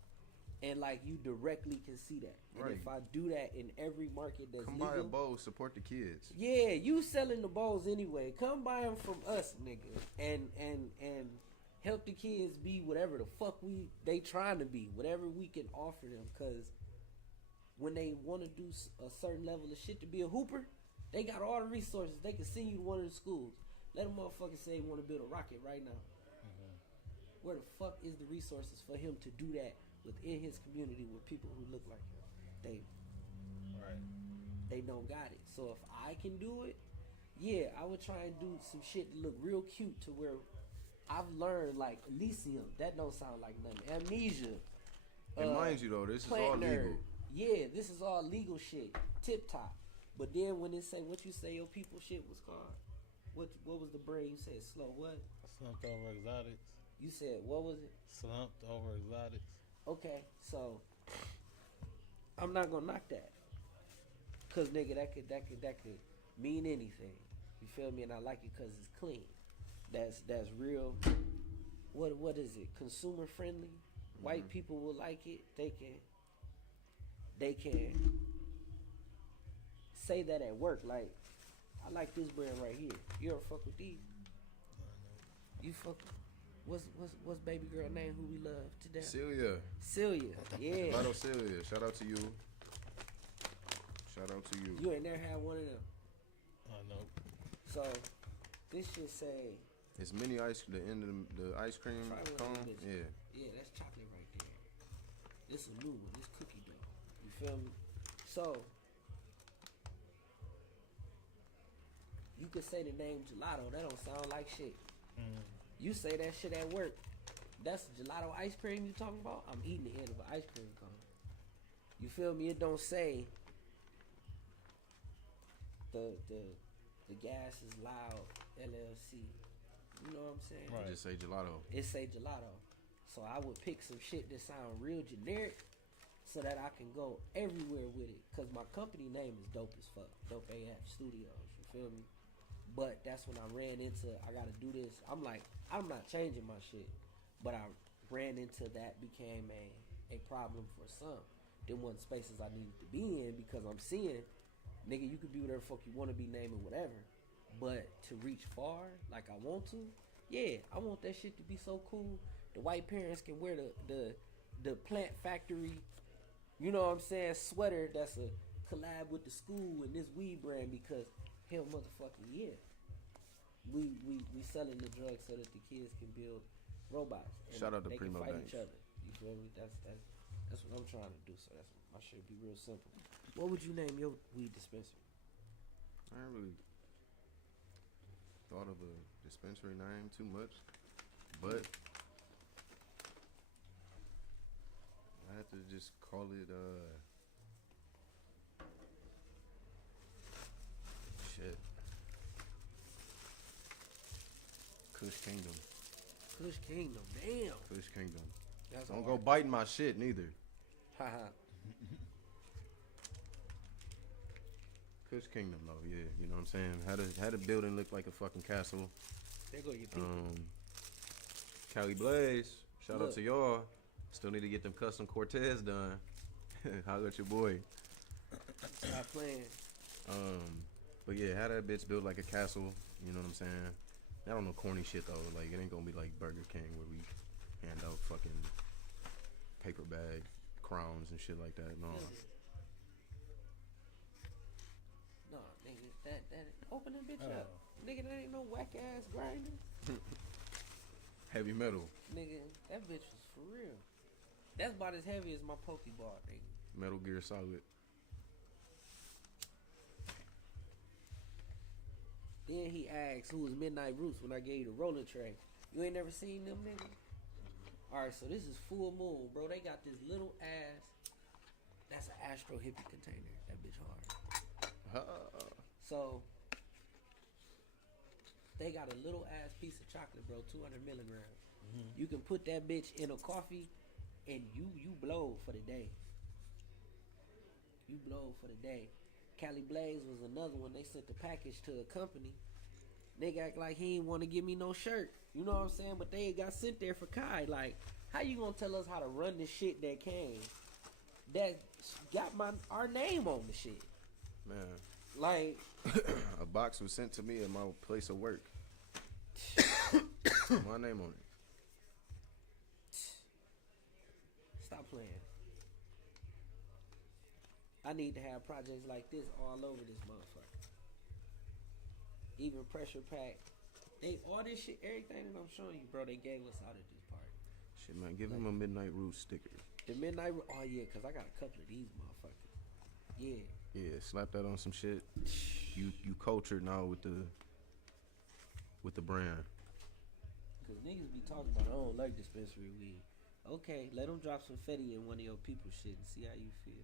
And like, you directly can see that. And Right. if I do that in every market that's Come legal, buy a bowl, support the kids. yeah, you selling the bowls anyway. Come buy them from us, nigga, and help the kids be whatever the fuck they trying to be, whatever we can offer them. Cause when they want to do a certain level of shit to be a hooper, they got all the resources. They can send you to one of the schools. Let a motherfucker say he want to build a rocket right now. Where the fuck is the resources for him to do that within his community with people who look like him? They don't got it. So if I can do it, yeah, I would try and do some shit to look real cute to where I've learned, like Elysium. That don't sound like nothing. Amnesia. And mind you though, this is Plant all legal. Nerd. Yeah, this is all legal shit. Tip top. But then when it say what you say your people shit was called, what was the brand you said? Slow what? Slumped over exotics. You said what was it? Slumped over exotics. Okay, so I'm not gonna knock that, cause nigga, that could mean anything. You feel me? And I like it cause it's clean. That's real. What is it? Consumer friendly. White people will like it. They can say that at work. Like, I like this brand right here. You ever fuck with these? You fuck. What's baby girl name who we love to death? Celia, yeah. Shout out Celia. Shout out to you. Shout out to you. You ain't never had one of them. No. So this should say. It's mini ice. The end of the ice cream Try one of cone. them bitches. Yeah. Yeah, that's chocolate right there. This a new one. This cookie dough. You feel me? So you could say the name gelato. That don't sound like shit. You say that shit at work. That's gelato ice cream you talking about? I'm eating the end of an ice cream cone. You feel me? It don't say the gas is loud LLC. You know what I'm saying? Right. Just say gelato. It say gelato. So I would pick some shit that sound real generic so that I can go everywhere with it. Cause my company name is dope as fuck. Dope AF Studios. You feel me? But that's when I ran into, I gotta do this. I'm like, I'm not changing my shit. But I ran into that became a problem for some. Them wasn't spaces I needed to be in because I'm seeing, nigga, you could be whatever fuck you want to be naming whatever. But to reach far, like I want to, Yeah, I want that shit to be so cool. The white parents can wear the plant factory, you know what I'm saying, sweater that's a collab with the school and this weed brand because hell motherfucking yeah. We selling the drugs so that the kids can build robots. And Shout out to they Primo can fight Banks. each other. You feel me? That's what I'm trying to do. So that's my shit be real simple. What would you name your weed dispensary? I ain't really thought of a dispensary name too much, but I have to just call it shit. Kush Kingdom. Kush Kingdom. Damn. Kush Kingdom. That's Don't hard. go biting my shit neither. Haha. Kush Kingdom though, yeah, you know what I'm saying? Had a building look like a fucking castle. There go your people. Cali Blaze, shout Look. out to y'all. Still need to get them custom Cortez done. Holla at your boy. Stop playing. But yeah, had that bitch built like a castle, you know what I'm saying? I don't know corny shit though, like it ain't gonna be like Burger King where we hand out fucking paper bag crowns and shit like that. No. No, nigga, that open that bitch up. Nigga, that ain't no whack ass grinder. Heavy metal. Nigga, that bitch was for real. That's about as heavy as my Pokeball, nigga. Metal Gear Solid. Then he asked who was Midnight Roots when I gave you the rolling tray. You ain't never seen them, nigga? Alright, so this is full moon, bro. They got this little ass. That's an Astro Hippie container. That bitch hard. So they got a little ass piece of chocolate, bro, 200 milligrams. You can put that bitch in a coffee, and you blow for the day. You blow for the day. Cali Blaze was another one. They sent the package to a company. Nigga act like he ain't want to give me no shirt. You know what I'm saying? But they got sent there for Kai. Like, how you gonna tell us how to run the shit that came? That got our name on the shit. Man. Like A box was sent to me at my place of work. My name on it. Stop playing. I need to have projects like this all over this motherfucker. Even Pressure Pack. They all this shit, everything that I'm showing you, bro, they gave us out at this party. Shit, man, give him a Midnight Roots sticker. The Midnight, oh yeah, cause I got a couple of these motherfuckers. Yeah. Yeah, slap that on some shit. You cultured now with the brand. Cause niggas be talking about I don't like dispensary weed. Okay, let them drop some Fetty in one of your people's shit and see how you feel.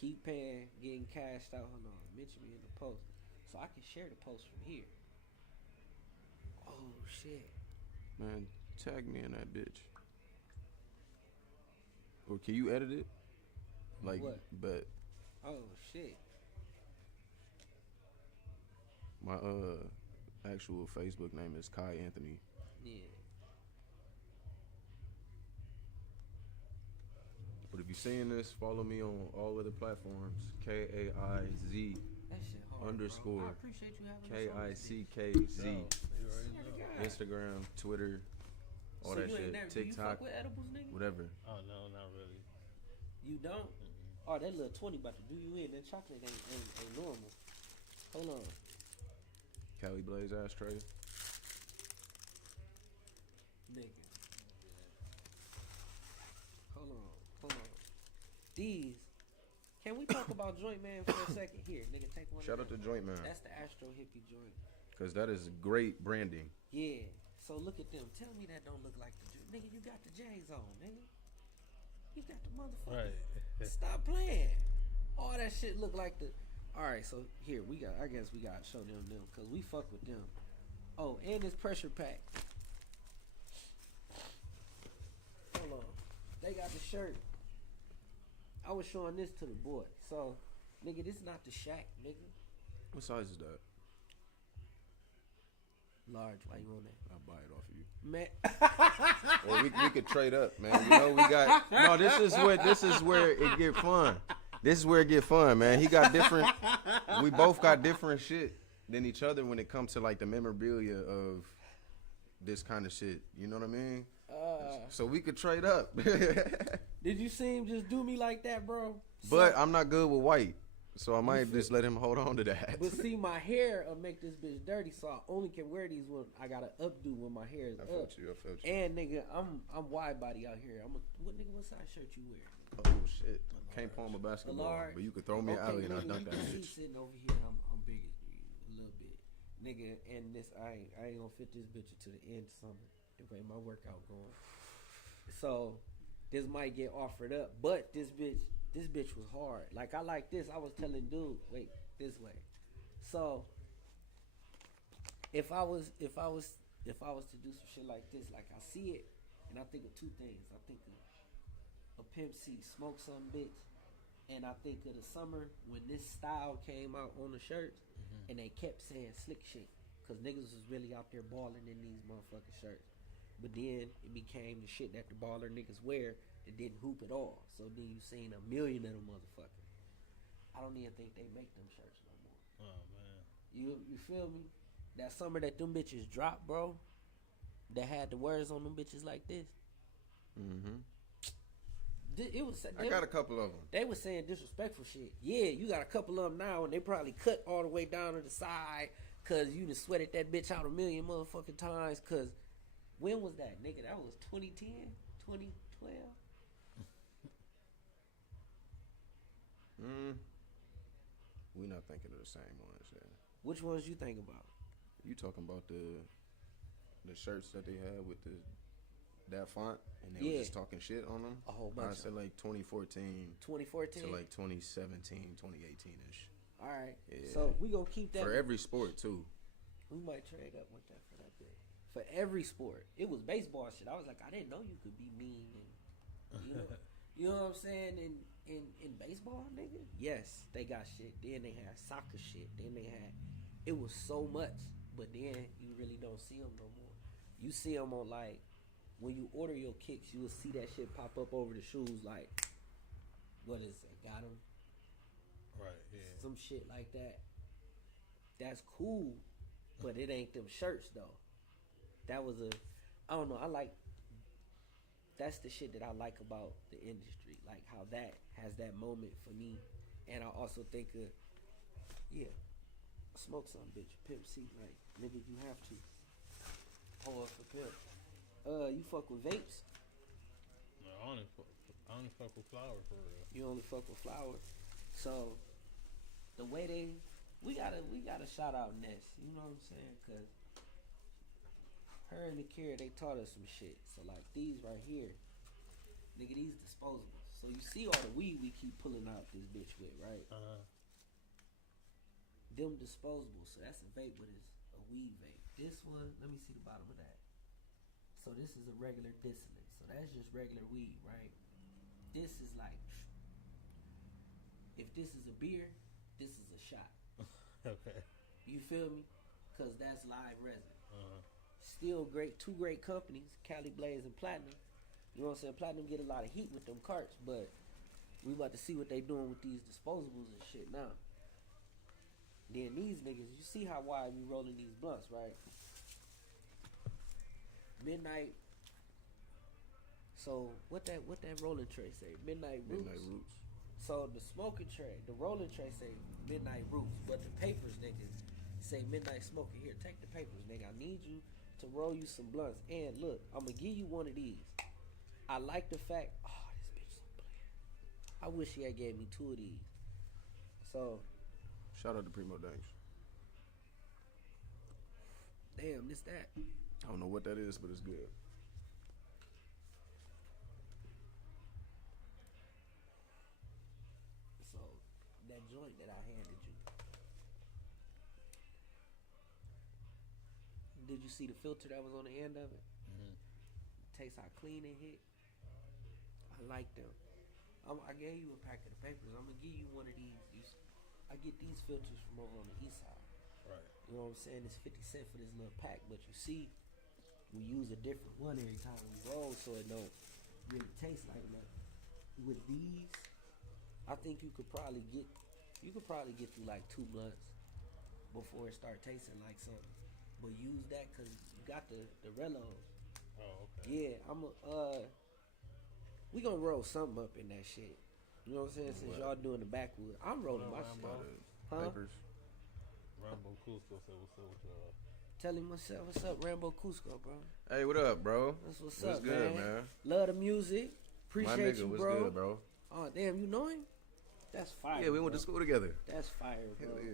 Keep paying, getting cashed out. Hold on, mention me in the post so I can share the post from here. Oh shit. Man, tag me in that bitch. Or can you edit it? Like, What? but Oh shit. my actual Facebook name is Kai Anthony. Yeah. But if you're seeing this, follow me on all other platforms. KAIZ That shit hard. underscore Bro. I appreciate you having us on this bitch. KICKZ. You already Swear to know. God. Instagram, Twitter, all So that you ain't shit. never, do you TikTok, fuck with edibles, nigga? whatever. Oh no, not really. You don't? Oh, that little 20 about to do you in. That chocolate ain't normal. Hold on. Cali Blaze ashtray. Nigga. Hold on. These. Can we talk about Joint Man for a second? Here, nigga, take one. Shout of out to them. Joint Man. That's the Astro Hippie joint. Because that is great branding. Yeah. So look at them. Tell me that don't look like the joint. Nigga, you got the J's on, nigga. You got the motherfucker. Right. Stop playing. All that shit look like the. All right, so here I guess we got to show them because we fuck with them. Oh, and this Pressure Pack. Hold on. They got the shirt. I was showing this to the boy. So, nigga, this not the Shack, nigga. What size is that? Large. Why you on that? I'll buy it off of you. Man. Or we could trade up, man. You know we got. No, this is where it get fun. This is where it get fun, man. He got different. We both got different shit. than each other when it comes to like the memorabilia of this kind of shit. You know what I mean? So we could trade up. Did you see him just do me like that, bro? But I'm not good with white, so I might just let him hold on to that. But see, my hair will make this bitch dirty, so I only can wear these when I gotta updo when my hair is I up. felt you. And nigga, I'm wide body out here. What size shirt you wear? Oh shit! Can't palm a basketball, but you could throw me an alley and I dunk that bitch. bitch. Sitting over here, I'm bigger than you a little bit, nigga. And this, I ain't gonna fit this bitch to the end of summer. The way my workout going, so this might get offered up. But this bitch was hard. Like I like this. I was telling dude, wait, this way. So if I was to do some shit like this, like I see it, and I think of two things. I think of a Pimp C, Smoke Some Bitch, and I think of the summer when this style came out on the shirts, and they kept saying slick shit, cause niggas was really out there balling in these motherfucking shirts. But then it became the shit that the baller niggas wear that didn't hoop at all. So then you seen a million of them motherfuckers. I don't even think they make them shirts no more. Oh man, you feel me? That summer that them bitches dropped, bro, that had the words on them bitches like this. It was. I got a couple of them. They was saying disrespectful shit. Yeah, you got a couple of them now, and they probably cut all the way down to the side because you done sweated that bitch out a million motherfucking times. Because when was that, nigga? That was 2010, 2012. We not thinking of the same ones. Yeah. Which ones you think about? You talking about the shirts that they had with that font, and they were just talking shit on them? A whole bunch. I said like 2014 to like 2017, 2018-ish. All right. Yeah. So we gonna keep that for every sport too. We might trade up with that for that bit. For every sport. It was baseball shit. I was like, I didn't know you could be mean and you know what I'm saying? In baseball, nigga? Yes, they got shit. Then they had soccer shit. Then they had, it was so much. But then you really don't see them no more. You see them on like, when you order your kicks, you will see that shit pop up over the shoes like, what is it? Got them? right? Yeah. Some shit like that. That's cool, but it ain't them shirts though. That was I don't know. That's the shit that I like about the industry. Like how that has that moment for me. And I also think of, smoke some bitch, Pimp C. Like, nigga, you have to. Hold up for Pimp. You fuck with vapes? No, I only fuck with flour for real. You only fuck with flour. So the way we gotta shout out Ness. You know what I'm saying? Cause her and the Kira, they taught us some shit. So like these right here, nigga, these disposables. So you see all the weed we keep pulling out this bitch with, right? Them disposables. So that's a vape, but it's a weed vape. This one, let me see the bottom of that. So this is a regular dissonance. So that's just regular weed, right? This is like, if this is a beer, this is a shot. Okay. You feel me? Cause that's live resin. Still great, two great companies, Cali Blaze and Platinum. You know what I'm saying? Platinum get a lot of heat with them carts, but we about to see what they doing with these disposables and shit now. Then these niggas, you see how wide we rolling these blunts, right? Midnight. So what that rolling tray say? Midnight Roots. Midnight Roots. So the smoking tray, the rolling tray say Midnight Roots, but the papers niggas say Midnight Smoker. Here, take the papers, nigga. I need you to roll you some blunts. And look, I'm gonna give you one of these. I like the fact, this bitch so clear. I wish he had gave me two of these. So shout out to Primo Danks. Damn, this that. I don't know what that is, but it's good. So that joint that I handed you. Did you see the filter that was on the end of it? Taste how clean it hit. I like them. I gave you a pack of the papers. I'm gonna give you one of these. I get these filters from over on the east side. Right. You know what I'm saying? It's 50 cents for this little pack, but you see, we use a different one every time we roll, so it don't really taste like nothing. With these, I think you could probably get through like 2 blunts before it start tasting like something. But use that because you got the relos. Oh, okay. Yeah, we gonna roll something up in that shit. You know what I'm saying? Since y'all doing the backwood, I'm rolling my shit. Huh? Papers. Rambo Cusco said what's up with y'all. Tell him what's up, Rambo Cusco, bro. Hey, what up, bro? That's what's up, good, man? Love the music. Appreciate My nigga, you, what's bro. good, bro? Oh, damn, you know him? That's fire. Yeah, we went to school together. That's fire, bro. Hell yeah.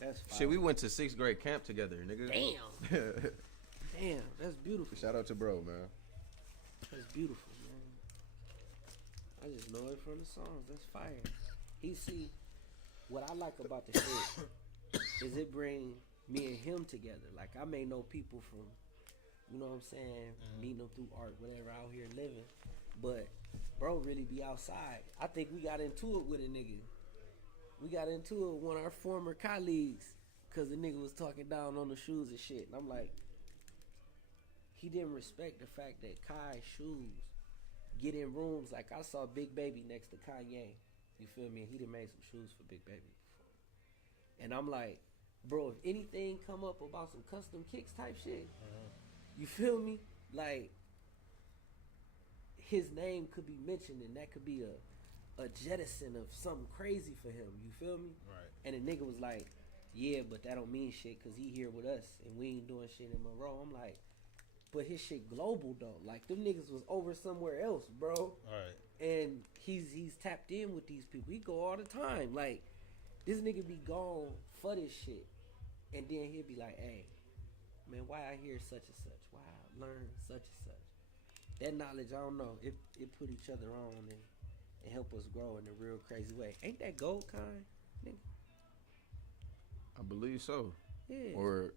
That's fire. Shit, we went to 6th grade camp together, nigga. Damn. Damn, that's beautiful. Shout out to bro, man. That's beautiful, man. I just know it from the songs. That's fire. He see what I like about the shit is it bring me and him together. Like I may know people from, you know what I'm saying, meeting them through art, whatever, out here living. But bro really be outside. I think we got into it with a nigga. We got into it with one of our former colleagues because the nigga was talking down on the shoes and shit. And I'm like, he didn't respect the fact that Kai's shoes get in rooms. Like I saw Big Baby next to Kanye. You feel me? He done made some shoes for Big Baby before. And I'm like, bro, if anything come up about some custom kicks type shit, you feel me? Like, his name could be mentioned and that could be a jettison of something crazy for him. You feel me? Right. And the nigga was like, yeah, but that don't mean shit because he here with us and we ain't doing shit in Monroe. I'm like, but his shit global though. Like them niggas was over somewhere else, bro. Right. And he's tapped in with these people. He go all the time. Like this nigga be gone for this shit, and then he'll be like, "Hey, man, why I hear such and such? Why I learn such and such?" That knowledge, I don't know. It put each other on and help us grow in a real crazy way. Ain't that gold kind, nigga? I believe so. Yeah. Or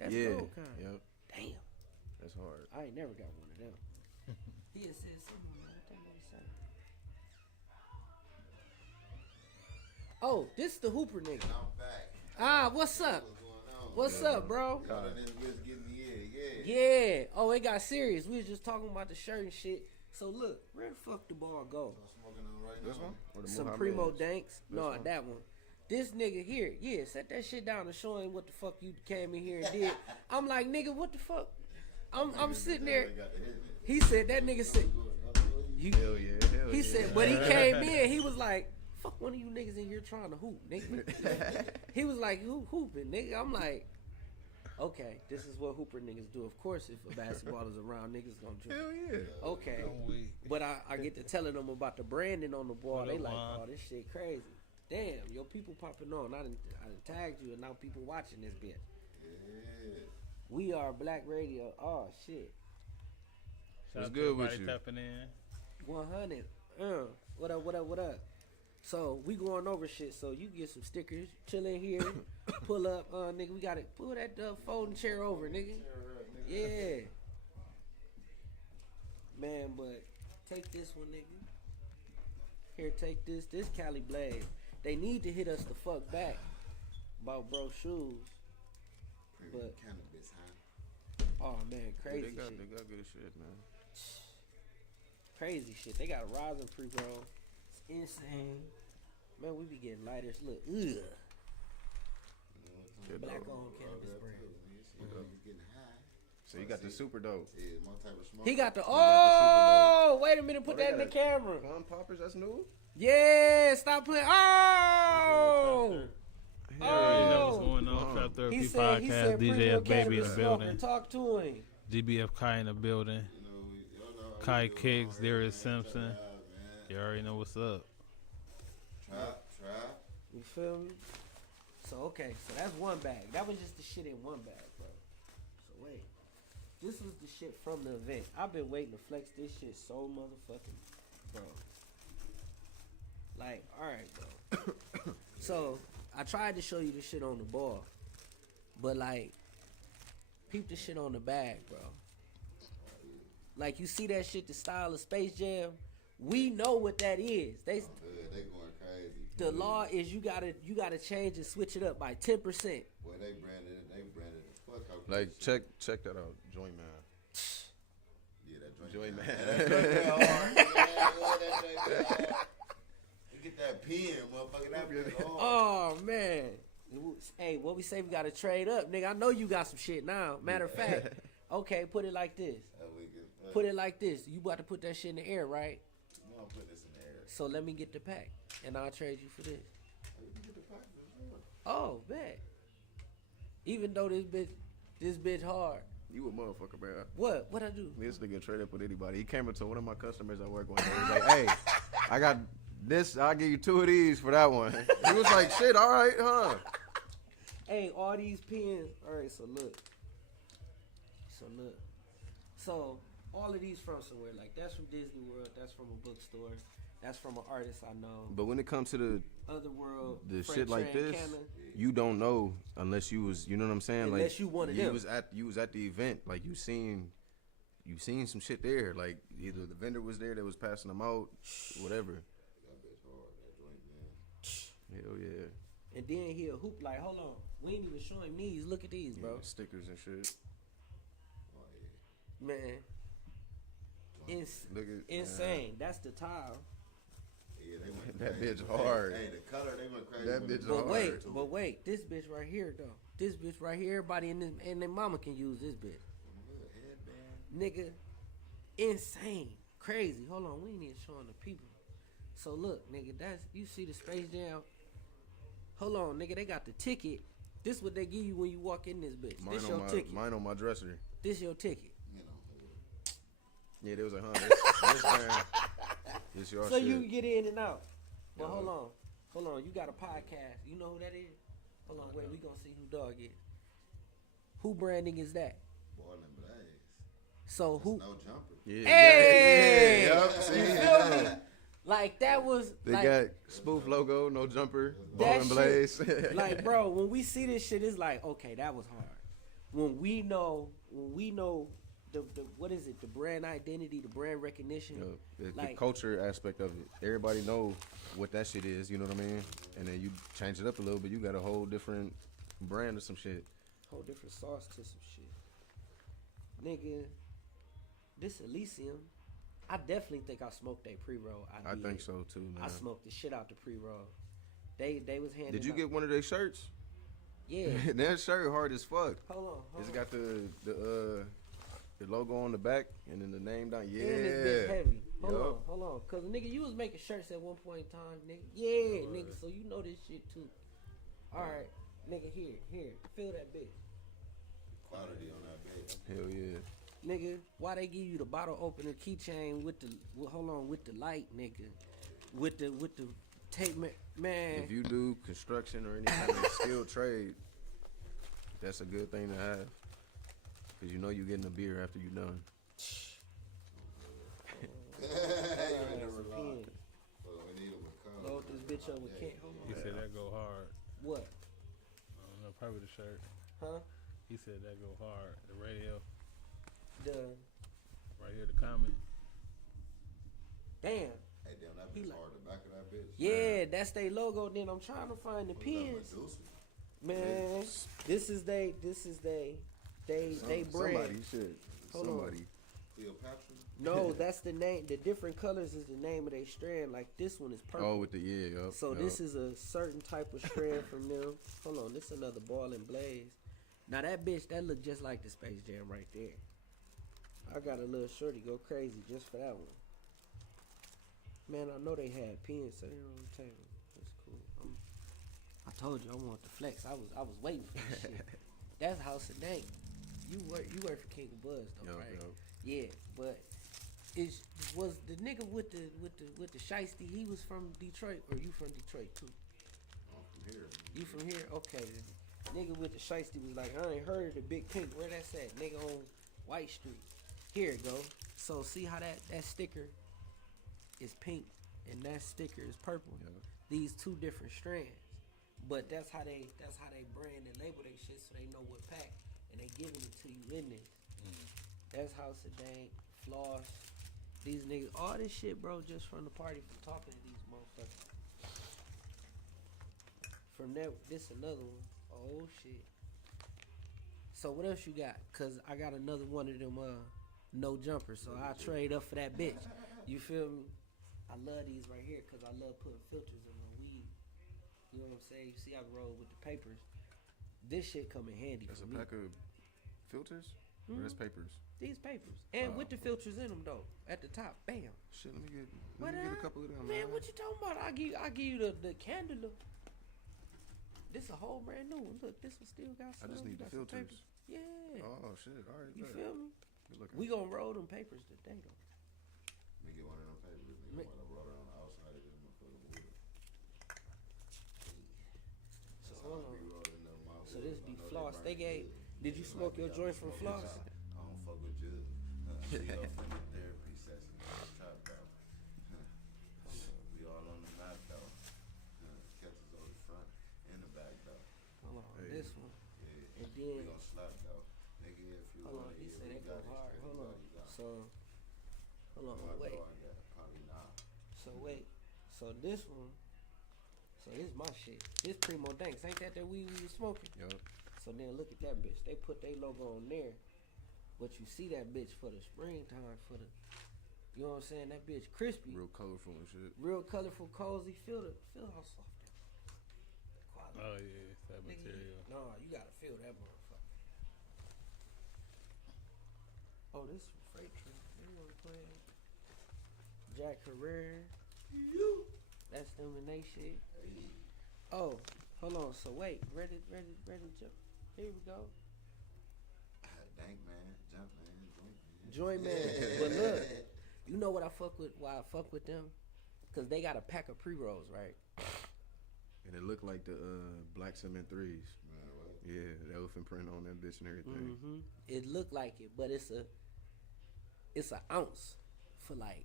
that's yeah. gold kind. Yep. Damn. That's hard. I ain't never got one of them. He had said something. What that nigga say? Oh, this the Hooper nigga. I'm back. Ah, what's up? What's going on? What's up, bro? Y'all done in the getting the Yeah. Oh, it got serious. We was just talking about the shirt and shit. So look, where the fuck the ball go? I'm smoking on right This now. one? Or the Some Muhammad? Primo Danks. No, one? that one. This nigga here, yeah, set that shit down and show him what the fuck you came in here and did. I'm like, nigga, what the fuck? I'm sitting there. He said that nigga said. Hell yeah. He said, but he came in. He was like, "Fuck one of you niggas in here trying to hoop, nigga." He was like, "Who hooping, nigga?" I'm like, "Okay, this is what hooper niggas do. Of course, if a basketball is around, niggas gonna jump." Hell yeah. Okay, Don't we? but I get to telling them about the branding on the ball. What They up, like, Juan? "Oh, this shit crazy." Damn, your people popping on. I done tagged you, and now people watching this bitch. Yeah. We are Black Radio. Oh shit, Shout What's out to good with everybody you? tapping in. 100. What up? What up? What up? So we going over shit. So you get some stickers. Chill in here. Pull up, nigga. We got to pull that folding chair over, nigga. Yeah. Man, but take this one, nigga. Here, take this. This Cali Blade. They need to hit us the fuck back about bro shoes. Premium But- cannabis, huh? Oh man, crazy They got shit. good shit, man. Crazy shit. They got a rosin pre-roll. It's insane. Man, we be getting lighters. Look, ugh. You know what Black I'm owned cannabis brand. He's getting high. So you got the super dope. Yeah, my type of smoke. He got the. got the Oh, wait a minute. Put Oh, they that in the got camera. Plum poppers, that's new? Yeah, stop playing. Oh. You already know what's Oh. going on. Trap Therapy He Podcast. said DJ premium FBABY in cannabis the smoker. building. Talk to him. GBF Kai in the building. You know, y'all know how Kai we do it Kicks, on here, Darius man. Simpson. Check it out, man. You already know what's up. Trap. You feel me? So okay, so that's one bag. That was just the shit in one bag, bro. So wait, this was the shit from the event. I've been waiting to flex this shit so motherfucking, bro. Like, all right, bro. So I tried to show you the shit on the ball, but like, peep the shit on the bag, bro. Like you see that shit, the style of Space Jam. We know what that is. Good. They going crazy. The law is you gotta change and switch it up by 10%. Boy, they branded it. They branded it. Fuck out. Like, check that out. Joint Man. Yeah, that Joint Man. That joint hard. Yeah, that joint hard. You get that pen, motherfucker. That pen hard. Oh man, Hey, what we say? We gotta trade up, nigga. I know you got some shit now. Matter of fact, okay, put it like this. Put it like this. You about to put that shit in the air, right? No, I'm putting this in the air. So let me get the pack, and I'll trade you for this. You can get the pack for sure. Oh, bet. Even though this bitch hard. You a motherfucker, bro. What? What I do? This nigga trade up with anybody. He came up to one of my customers at work one day. He was like, hey, I got this. I'll give you 2 of these for that one. He was like, shit, all right, huh? Hey, all these pins. All right, so look. So all of these from somewhere. Like that's from Disney World. That's from a bookstore. That's from an artist I know. But when it comes to the Otherworld, the Frank shit like this, Trancana. you don't know unless you was, you know what I'm saying? Unless like you one of you them. was at the event, like you seen some shit there. Like either the vendor was there that was passing them out, whatever. That bitch hard, that joint, man. Hell yeah. And then he'll hoop like, hold on, we ain't even showing these. Look at these, bro. Yeah, stickers and shit. Oh, yeah. Man, Look at insane. That's the tile. Yeah, they went That crazy. bitch hard. Hey, the color, they went crazy. That with bitch the But hard. wait, but wait, this bitch right here though. This bitch right here, everybody in this and their mama can use this bitch. Nigga, insane, crazy. Hold on, we ain't even showing the people. So look, nigga, that's you see the Space Jam. Hold on, nigga, they got the ticket. This what they give you when you walk in this bitch. This your ticket. Mine on my dresser. This your ticket. You know, Yeah, they was like, huh, this brand, this your So shit. you can get in and out. But Yeah. hold on. You got a podcast. You know who that is? Hold on, wait. We gonna see who dog is. Who branding is that? Ball and Blaze. So who? No jumper. Yeah, Hey! yeah, yup, see, You you feel me? know. Like that was They like, got spoof logo, no jumper, ball that and shit- blaze. like, bro. When we see this shit, it's like, okay, that was hard. When we know the what is it? The brand identity, the brand recognition. You know, the Like- culture aspect of it. Everybody know what that shit is, you know what I mean? And then you change it up a little bit, you got a whole different brand or some shit. Whole different sauce to some shit. Nigga, this Elysium, I definitely think I smoked a pre-roll. I think so too, man. I smoked the shit out the pre-roll. They was handing Did you out- get one of their shirts? Yeah. That shirt hard as fuck. Hold on. It's got the logo on the back and then the name down. Yeah. And this bitch heavy. Yup. Hold on. Cause nigga, you was making shirts at one point in time, nigga. Yeah, nigga. So you know this shit too. All right, nigga. Here. Feel that bitch. Quality on that bitch. Hell yeah. Nigga, why they give you the bottle opener keychain with the with the light, nigga, with the tape, man. If you do construction or any kind of skilled trade, that's a good thing to have. Cause you know you're getting a beer after you're done. You in the Some revive. pins. Well, we need them with color. Load this bitch up with Kent. Hold He on. said that go hard. What? I don't know, probably the shirt. Huh? He said that go hard. The radio, The right here, the comment. damn. Hey, damn, that He bitch like- hard. The back of that bitch. Yeah, that's their logo. Then I'm trying to find the What was that, pins. Medusa? Man, this is they brand. Somebody shit. Hold on. Somebody. Cleopatra? No, that's the name. The different colors is the name of their strand. Like this one is purple. Oh, with the yup. So yup. this is a certain type of strand from them. Hold on, this another ball and blaze. Now that bitch, that look just like the Space Jam right there. I got a little shorty go crazy just for that one. Man, I know they had pins sitting on the table. That's cool. I told you I want the flex. I was waiting for this shit. That's House of Dank. You work for King of Buzz though, Yup, right? yup. Yeah, but was the nigga with the shiesty? He was from Detroit, or you from Detroit too? I'm from here. You from here? Okay. The nigga with the shiesty was like, I ain't heard of the Big Pink. Where that's at? Nigga on White Street. Here it go. So see how that sticker is pink and that sticker is purple. Yeah. These two different strands. But that's how they brand and label they shit so they know what pack and they giving it to you in this. That's House of Dank, Floss. These niggas, all this shit, bro, just from the party, from talking to these motherfuckers. From that, this another one. Oh shit. So what else you got? Cause I got another one of them no jumpers, so I'll trade up for that bitch. You feel me? I love these right here cause I love putting filters in my weed. You know what I'm saying? You see I roll with the papers. This shit come in handy That's for a me. pack of filters? Or that's papers? These papers. And with the filters in them, though. At the top. Bam. Shit, let me get a couple of them, man. What you talking about? I give you the candle. This a whole brand new one. Look, this one still got some. I just need the got some filters. papers. Yeah. Oh, shit. All right. You bet. feel me? Good looking. We gonna roll them papers today, though. Let me get one of them papers. Nigga, when I brought it on the outside of this motherfucker wood. So hold on. Be rolling them out. So this I be know floss. They burn gave. good. Did you They smoke like your y'all joint from smoke floss? it. I don't fuck with you. We all from the therapy session. Trap out. We all on the map though. Catch us on the front and the back though. Hold on. Hey. This one. Yeah. And We then. gon' slap though. Nigga, if you Hold on. want He it, said we they go got it. hard. Straight Hold as on. all you got. So. Hold on. My Wait. dog got probably not. So wait. So this one. So this my shit. This Primo Danks. Ain't that weed we was smoking? Yup. So then look at that bitch. They put their logo on there. But you see that bitch for the springtime, for the, you know what I'm saying? That bitch crispy. Real colorful and shit. Real colorful, cozy. Feel how soft that is. Quality. Oh yeah, it's that Nigga, material. no, you gotta feel that motherfucker. Oh, this is Freight Train. They wanna play Jack Herrera. That's them and they shit. Oh, hold on. So wait, ready, jump. Here we go. Dank man, jump man, joint man. Joint man. But look, you know what I fuck with? Why I fuck with them? Cause they got a pack of pre-rolls, right? And it looked like the black cement threes. Man, what? Yeah, the elephant print on that bitch and everything. Mm-hmm. It looked like it, but it's an ounce for like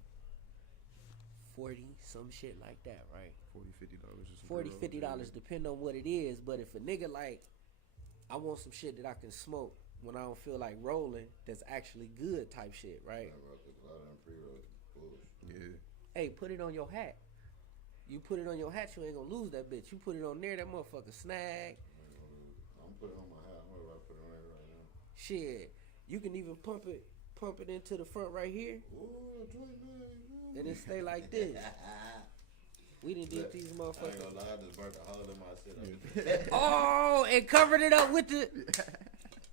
40, some shit like that, right? $40, $50 or something. $40, $50, depending on what it is. But if a nigga like, I want some shit that I can smoke when I don't feel like rolling, that's actually good type shit, right? Man, bro, 'cause a lot of them pre-rolls bullshit. Yeah. Hey, put it on your hat. You put it on your hat, you ain't gonna lose that bitch. You put it on there, that motherfucker snag. I'm putting it on my hat. I'm gonna put it on there right now. Shit, you can even pump it into the front right here, Ooh, joint man. and it stay like this. We done did these I ain't motherfuckers. gonna lie, I just burnt a hole in my shit. Oh, and covered it up with the.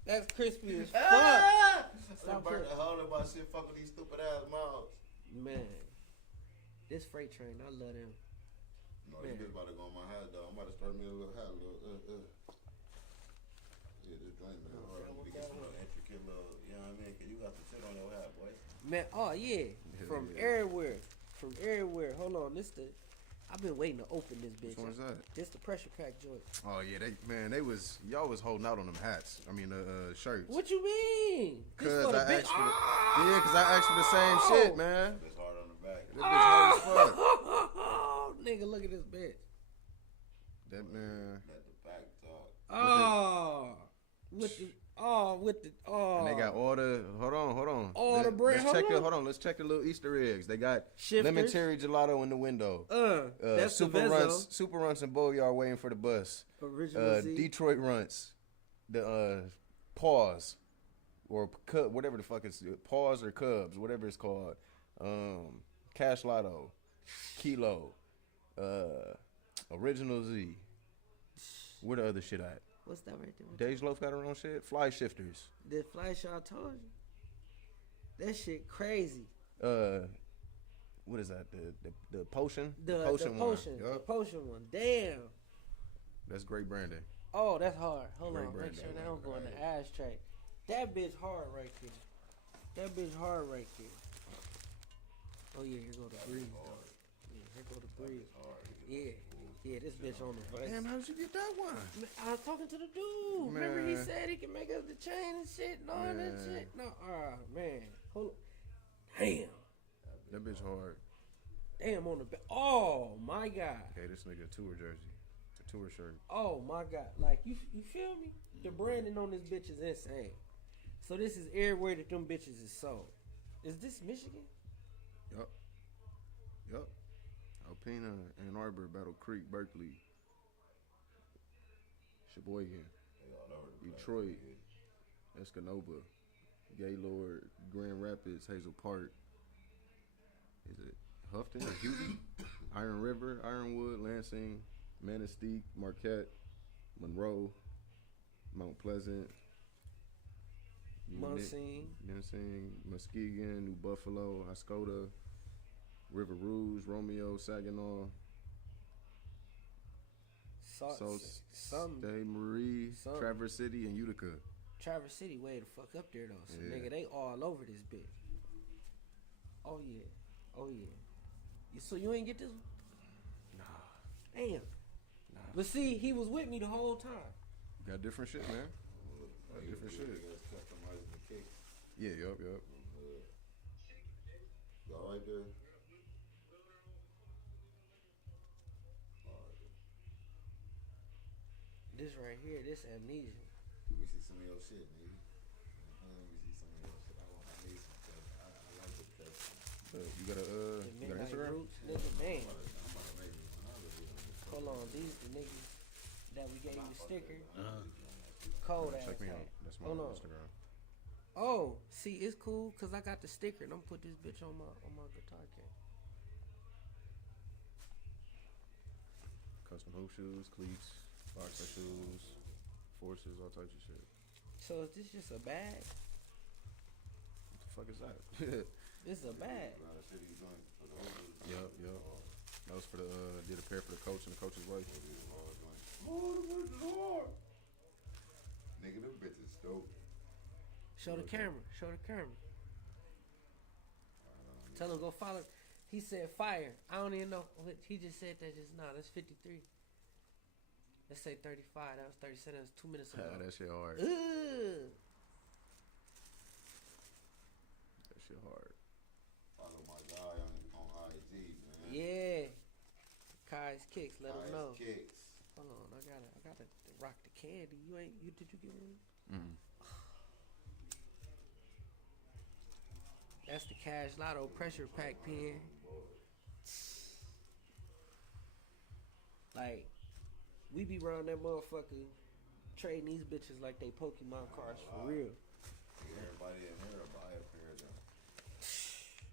That's crispy as fuck. I Stop burnt it. a hole in my shit. Fuck with these stupid ass mouths. Man, this freight train, I love them. No, Man. this bitch about to go on my hat though. I'm about to start me a little hat, Yeah, this joint man. Hard. I'm gonna get some little intricate little, you know what I mean? Cause you got some shit on your hat, boy. Man, oh yeah, from everywhere, from everywhere. Hold on, I've been waiting to open this bitch. Which one's that? This the pressure pack joint. Oh yeah, y'all was holding out on them hats. I mean shirts. What you mean? This Cause for the I big- asked for cause I asked for the same shit, man. It's hard on the back. That bitch hard as fuck. Oh, nigga, look at this bitch. That man. Let the back talk. And they got all the hold on. All the brand- Let's check the little Easter eggs. They got Shifters. lemon cherry gelato in the window. That's super the runs, super runs and Boyard waiting for the bus. Original Z. Detroit runts, the pause or whatever the fuck it's pause or Cubs, whatever it's called. Cash Lotto, Kilo, Original Z. Where the other shit at? What's that right there? Dej Loaf got her own shit. Fly shifters. The fly shot I told you. That shit crazy. What is that? The potion? The potion potion. one. The Yup. potion one. Damn. That's great branding. Oh, that's hard. Hold Great on. Make brand, sure that they don't go in the ashtray. That bitch hard right there. That bitch hard right there. Oh yeah, here go the breeze. Yeah, here go the breeze. Yeah. Yeah, this bitch on the face. Damn, how did you get that one? I was talking to the dude. Remember he Man. said he can make us the chain and shit and all that Man. shit? No, man. Hold on. Damn. That bitch hard. Damn on the back. Oh my God. Okay, this nigga a tour jersey. A tour shirt. Oh my God. Like you feel me? The branding on this bitch is insane. So this is everywhere that them bitches is sold. Is this Michigan? Yup. Alpena, Ann Arbor, Battle Creek, Berkeley, Sheboygan, Detroit, Escanaba, Gaylord, Grand Rapids, Hazel Park. Is it Houghton or Houghton? Iron River, Ironwood, Lansing, Manistee, Marquette, Monroe, Mount Pleasant, Munsing, Muskegon, New Buffalo, Oscoda, River Rouge, Romeo, Saginaw, Sault Ste. Marie, Traverse City, and Utica. Traverse City way the fuck up there though. So nigga, they all over this bitch. Oh yeah. So you ain't get this one? Nah. Damn. Nah. But see, he was with me the whole time. Got different shit, man. Different shit. Customizing the cake. Yeah, yup. Y'all right there? This right here, this amnesia. Let me see some of your shit, nigga. Let me see some of your shit. I need some stuff. I like the custom. You got an Instagram? Roots, nigga, man. I'm about to make it when I really want it. Hold on, these the niggas that we gave you the sticker. Uh-huh. Cold ass. Check me hat. out. That's my Hold on. Instagram. Oh, see, it's cool because I got the sticker and I'm put this bitch on my guitar case. Custom hoop shoes, cleats, boxer shoes, forces, all types of shit. So is this just a bag? What the fuck is that? This is a bag. A lot of shit he's doing for the others. Yup. That was for the did a pair for the coach and the coach's wife. Lord. Nigga, them bitches dope. Show the camera. Tell him go follow. He said fire. I don't even know. He just said that just now. That's 53. Let's say 35. That was 30 seconds. 2 minutes ago. That shit hard. Ugh. That shit hard. Follow my guy on IG, man. Yeah. Kai's Kicks. Let him know. Kicks. Hold on. I gotta rock the candy. Did you get one? Mm-mm. That's the Cash Lotto pressure pack pen. Like, we be around that motherfucker trading these bitches like they Pokemon cards for real. Everybody in here buy a pair of them.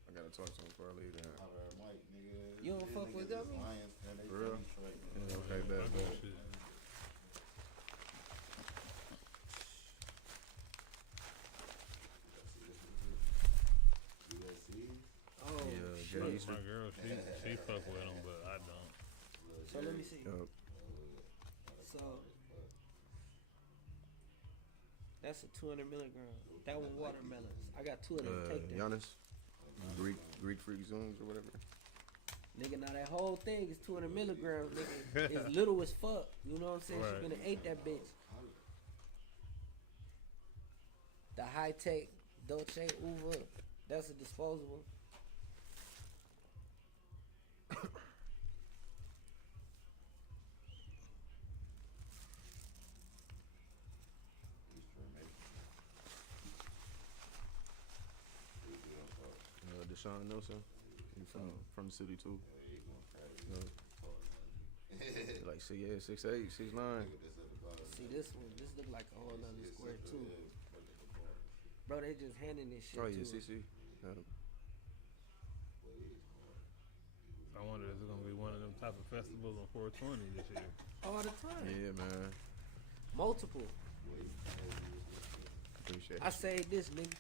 I gotta talk to him before I leave there. Mike, nigga. You don't fuck with them? For real? Yeah, okay, bad. Shit. Oh, Yeah, shit. Jay Easter. My girl, she fuck with them, but I don't. So let me see. Yup. So that's a 200 milligram. That one watermelons. I got two of them. Take them. Giannis, Greek freak zooms or whatever. Nigga, now that whole thing is 200 milligrams, nigga. It's little as fuck. You know what I'm saying? Right. She finna ate that bitch. The high tech Dolce Uva. That's a disposable. Deshaun Nelson. He from the city too. Like 6'8", 6'9". See this one? This look like a whole nother square too. Bro, they just handing this shit Oh to yeah, us. CC. I wonder if it's gonna be one of them type of festivals on 420 this year. All the time. Yeah, man. Multiple. Appreciate I it. saved this, nigga.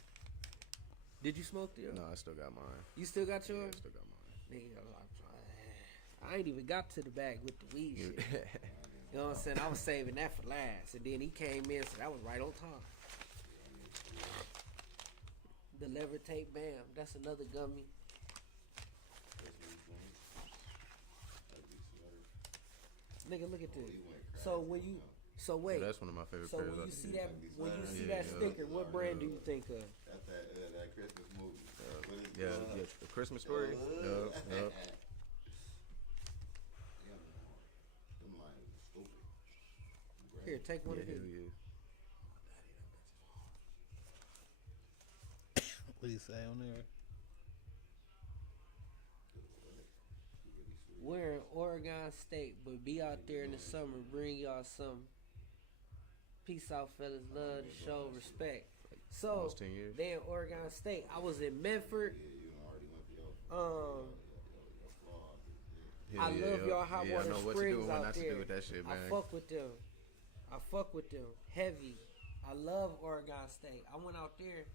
Did you smoke the? No, I still got mine. You still got Yeah, yours? I still got mine. Nigga, I ain't even got to the bag with the weed shit. You know what I'm saying? I was saving that for last. And then he came in, so that was right on time. The Levitate Bam. That's another gummy. Nigga, look at this. So when you, so wait. Yeah, that's one of my favorite So pairs. when you see that, Yeah, yeah. sticker, what brand do you think of? That's that Christmas movie. What is it Yeah, called? yeah, the Christmas story. Yup. Them lines are stupid. Here, take one Yeah, of hell these. yeah. What do you say on there? We're in Oregon State, but be out there in the summer. Bring y'all some. Peace out, fellas. Love the show, respect. So Almost 10 years. they in Oregon State. I was in Medford. I love y'all hot I water know what to springs do and what out not to there. do with that shit, man. I fuck with them. I fuck with them heavy. I love Oregon State. I went out there.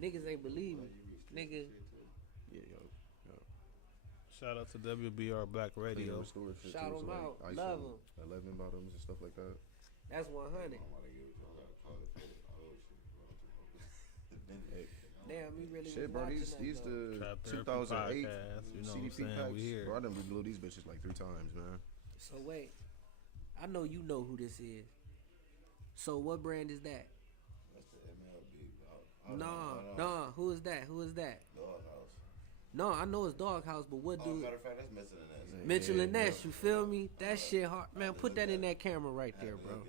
Niggas ain't believe me. Nigga. Yeah, yo. Shout out to WBR Black Radio. Shout them out. Love them. 11 bottoms and stuff like that. That's 100. Damn, we really shit, bro. These the Trap Therapy 2008 podcast, you know what I'm CDP saying? packs. We here. Bro, I done blew these bitches like 3 times, man. So wait, I know you know who this is. So what brand is that? That's the MLB. Nah. Who is that? Doghouse. No, I know it's Doghouse, but what do? Matter of fact, that's Mitchell and Ness. Mitchell and Ness, you feel me? That shit hard, man. Put that in that camera right there, bro.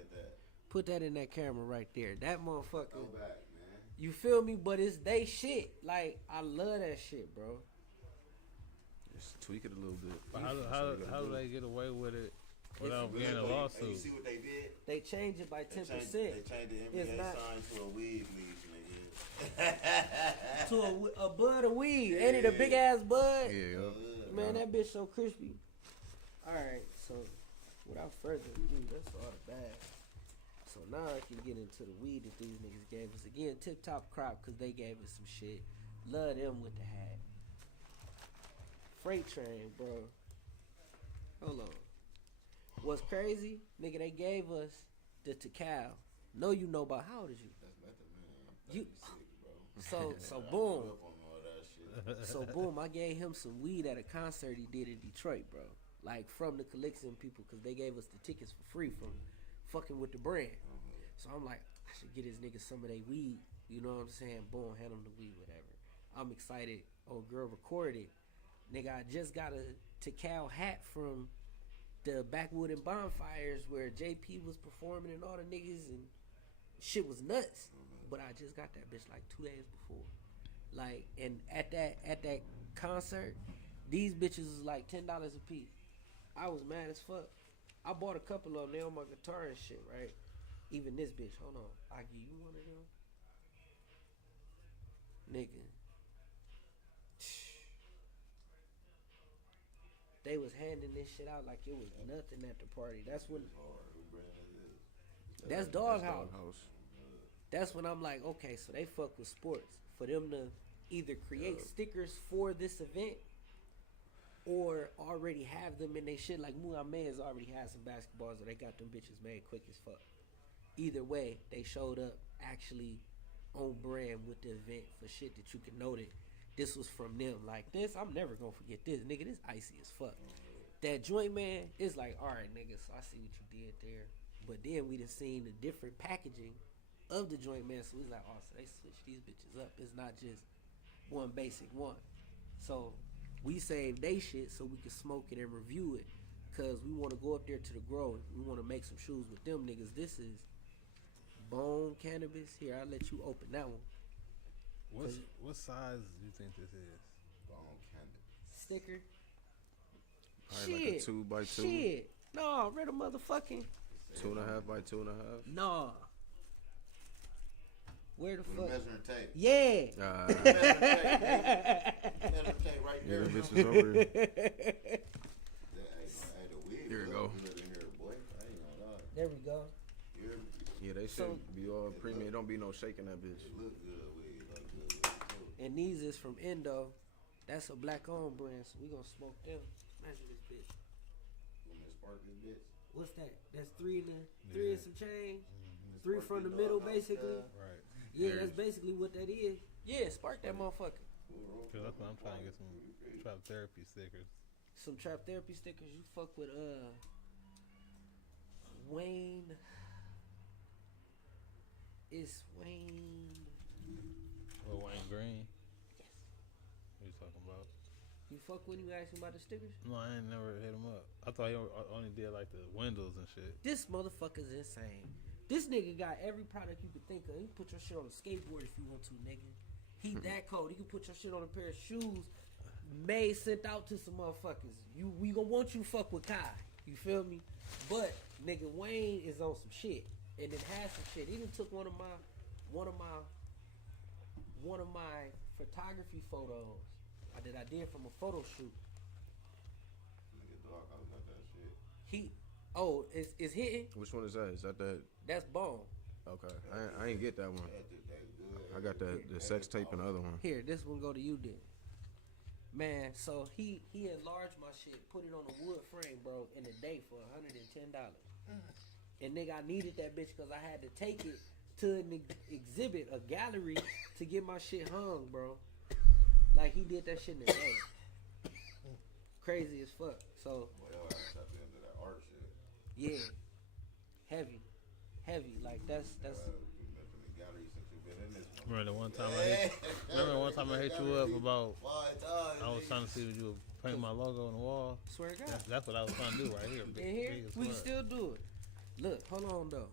Put that in that camera right there. That motherfucker. Go back, man. You feel me? But it's they shit. Like I love that shit, bro. Just tweak it a little bit. But how do they get away with it without getting a lawsuit? You see what they did? They changed it by 10%. They changed the NBA sign to a weed league, nigga. To a bud of weed. Ain't it a big ass bud? Yeah, yo. Man, that bitch so crispy. Alright, so without further ado, that's all the bad. So now I can get into the weed that these niggas gave us. Again, Tip Top Crop, because they gave us some shit. Love them with the hat. Freight Train, bro. Hold on. What's crazy? Nigga, they gave us the Tikal. Know you know about, how old is you? That's method, man. You. Bro. So I boom. grew up on all that shit. So boom, I gave him some weed at a concert he did in Detroit, bro. Like from the Calixian people, because they gave us the tickets for free from fucking with the brand. So I'm like, I should get this nigga some of their weed. You know what I'm saying? Boom, hand him the weed, whatever. I'm excited. Old girl recorded. Nigga, I just got a Tikal hat from the Backwood and Bonfires where JP was performing and all the niggas, and shit was nuts. But I just got that bitch like 2 days before. Like, and at that concert, these bitches was like $10 a piece. I was mad as fuck. I bought a couple of them. They on my guitar and shit, right? Even this bitch. Hold on. I give you one of them. Nigga. They was handing this shit out like it was nothing at the party. That's when. That's Doghouse. That's when I'm like, okay, so they fuck with sports. For them to either create stickers for this event or already have them in their shit. Like Muhammad's already had some basketballs or they got them bitches made quick as fuck. Either way, they showed up actually on brand with the event for shit that you can know that this was from them. Like this, I'm never gonna forget this. Nigga, this icy as fuck. That joint, man, is like, alright, nigga, so I see what you did there. But then we done seen the different packaging of the joint, man. So we was like, oh, so they switched these bitches up. It's not just one basic one. So we saved they shit so we could smoke it and review it. Cause we want to go up there to the grow. We want to make some shoes with them niggas. This is Bone Cannabis. Here, I'll let you open that one. What size do you think this is? Bone Cannabis. Sticker. Probably like a 2x2. Shit. No, read a motherfucking 2.5 by 2.5. no. Where the We fuck? measuring tape. Yeah. Measuring tape right Yeah, there. them bitches over there. Hey, the weed. Here we look go. good in here, boy. I ain't gonna lie. There we go. Yeah, they should So- be all premium. Don't be no shaking that bitch. It look good weed. Look good too. And these is from Indo. That's a black owned brand, so we gonna smoke them. Imagine this bitch. You want me to spark this bitch? What's that? That's three and Yeah. some change. Mm-hmm. Three Spark from the this middle, dog, basically. Right. Yeah, There that's is. basically what that is. Yeah, spark that motherfucker. Cause that's what I'm trying to get some Trap Therapy stickers. Some trap therapy stickers. You fuck with Wayne. It's Wayne. Lil Wayne Green. Yes. What you talking about? You fuck with him? You ask him about the stickers? No, I ain't never hit him up. I thought he only did like the windows and shit. This motherfucker's insane. This nigga got every product you could think of. He can put your shit on a skateboard if you want to, nigga. He that cold. He can put your shit on a pair of shoes made sent out to some motherfuckers. We gonna want you fuck with Kai. You feel me? But nigga Wayne is on some shit. And it has some shit. He done took one of my photography photos that I did from a photo shoot. Nigga, dog, I got that shit. Oh, it's hitting. Which one is that? Is that that? That's Bone. Okay, I ain't get that one. I got the sex tape and the other one. Here, this one go to you then. Man, so he enlarged my shit, put it on a wood frame, bro, in a day for $110. And nigga, I needed that bitch because I had to take it to an exhibit, a gallery, to get my shit hung, bro. Like he did that shit in a day. Crazy as fuck. So Boy, y'all gotta tap into that art shit. yeah, heavy. Like that's. Remember the one time I hit you up about I was trying to see if you would paint my logo on the wall. Swear to God. That's what I was trying to do right here. In here, big as we can fuck. still do it. Look, hold on though,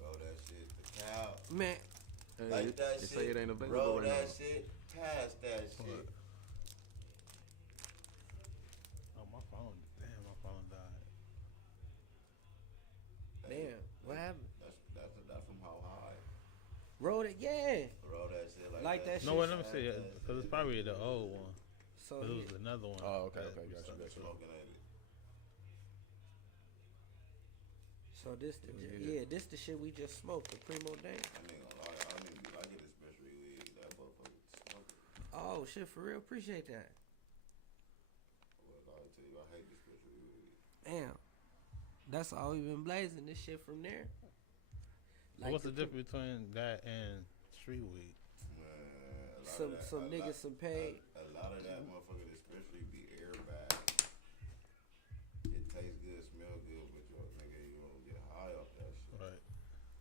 Bro, that shit, the cow. man. Like that they shit. say it ain't available Bro, right that now. shit. Pass that shit. What? Oh, my phone. Damn, my phone died. Damn, what happened? That's from how high. Roll it, yeah. Bro, that shit Like that No, shit. wait, let me see it. Because it's probably the old one. So But it yeah. was another one. Oh, okay, that okay, we got you, started. got you. Smoking at it. So this the this the shit we just smoked, the Primo Day. I ain't gonna lie, I don't even be liking this special weed. That motherfucker smoking. Oh shit, for real, appreciate that. Well, I'll tell you, I hate this special weed. Damn, that's all we've been blazing. This shit from there. What's the difference between that and street weed? Man, Some niggas some paid. A lot of that motherfucker, especially be airbag. It tastes good, smell good, but you nigga, you won't get high off that shit. Right.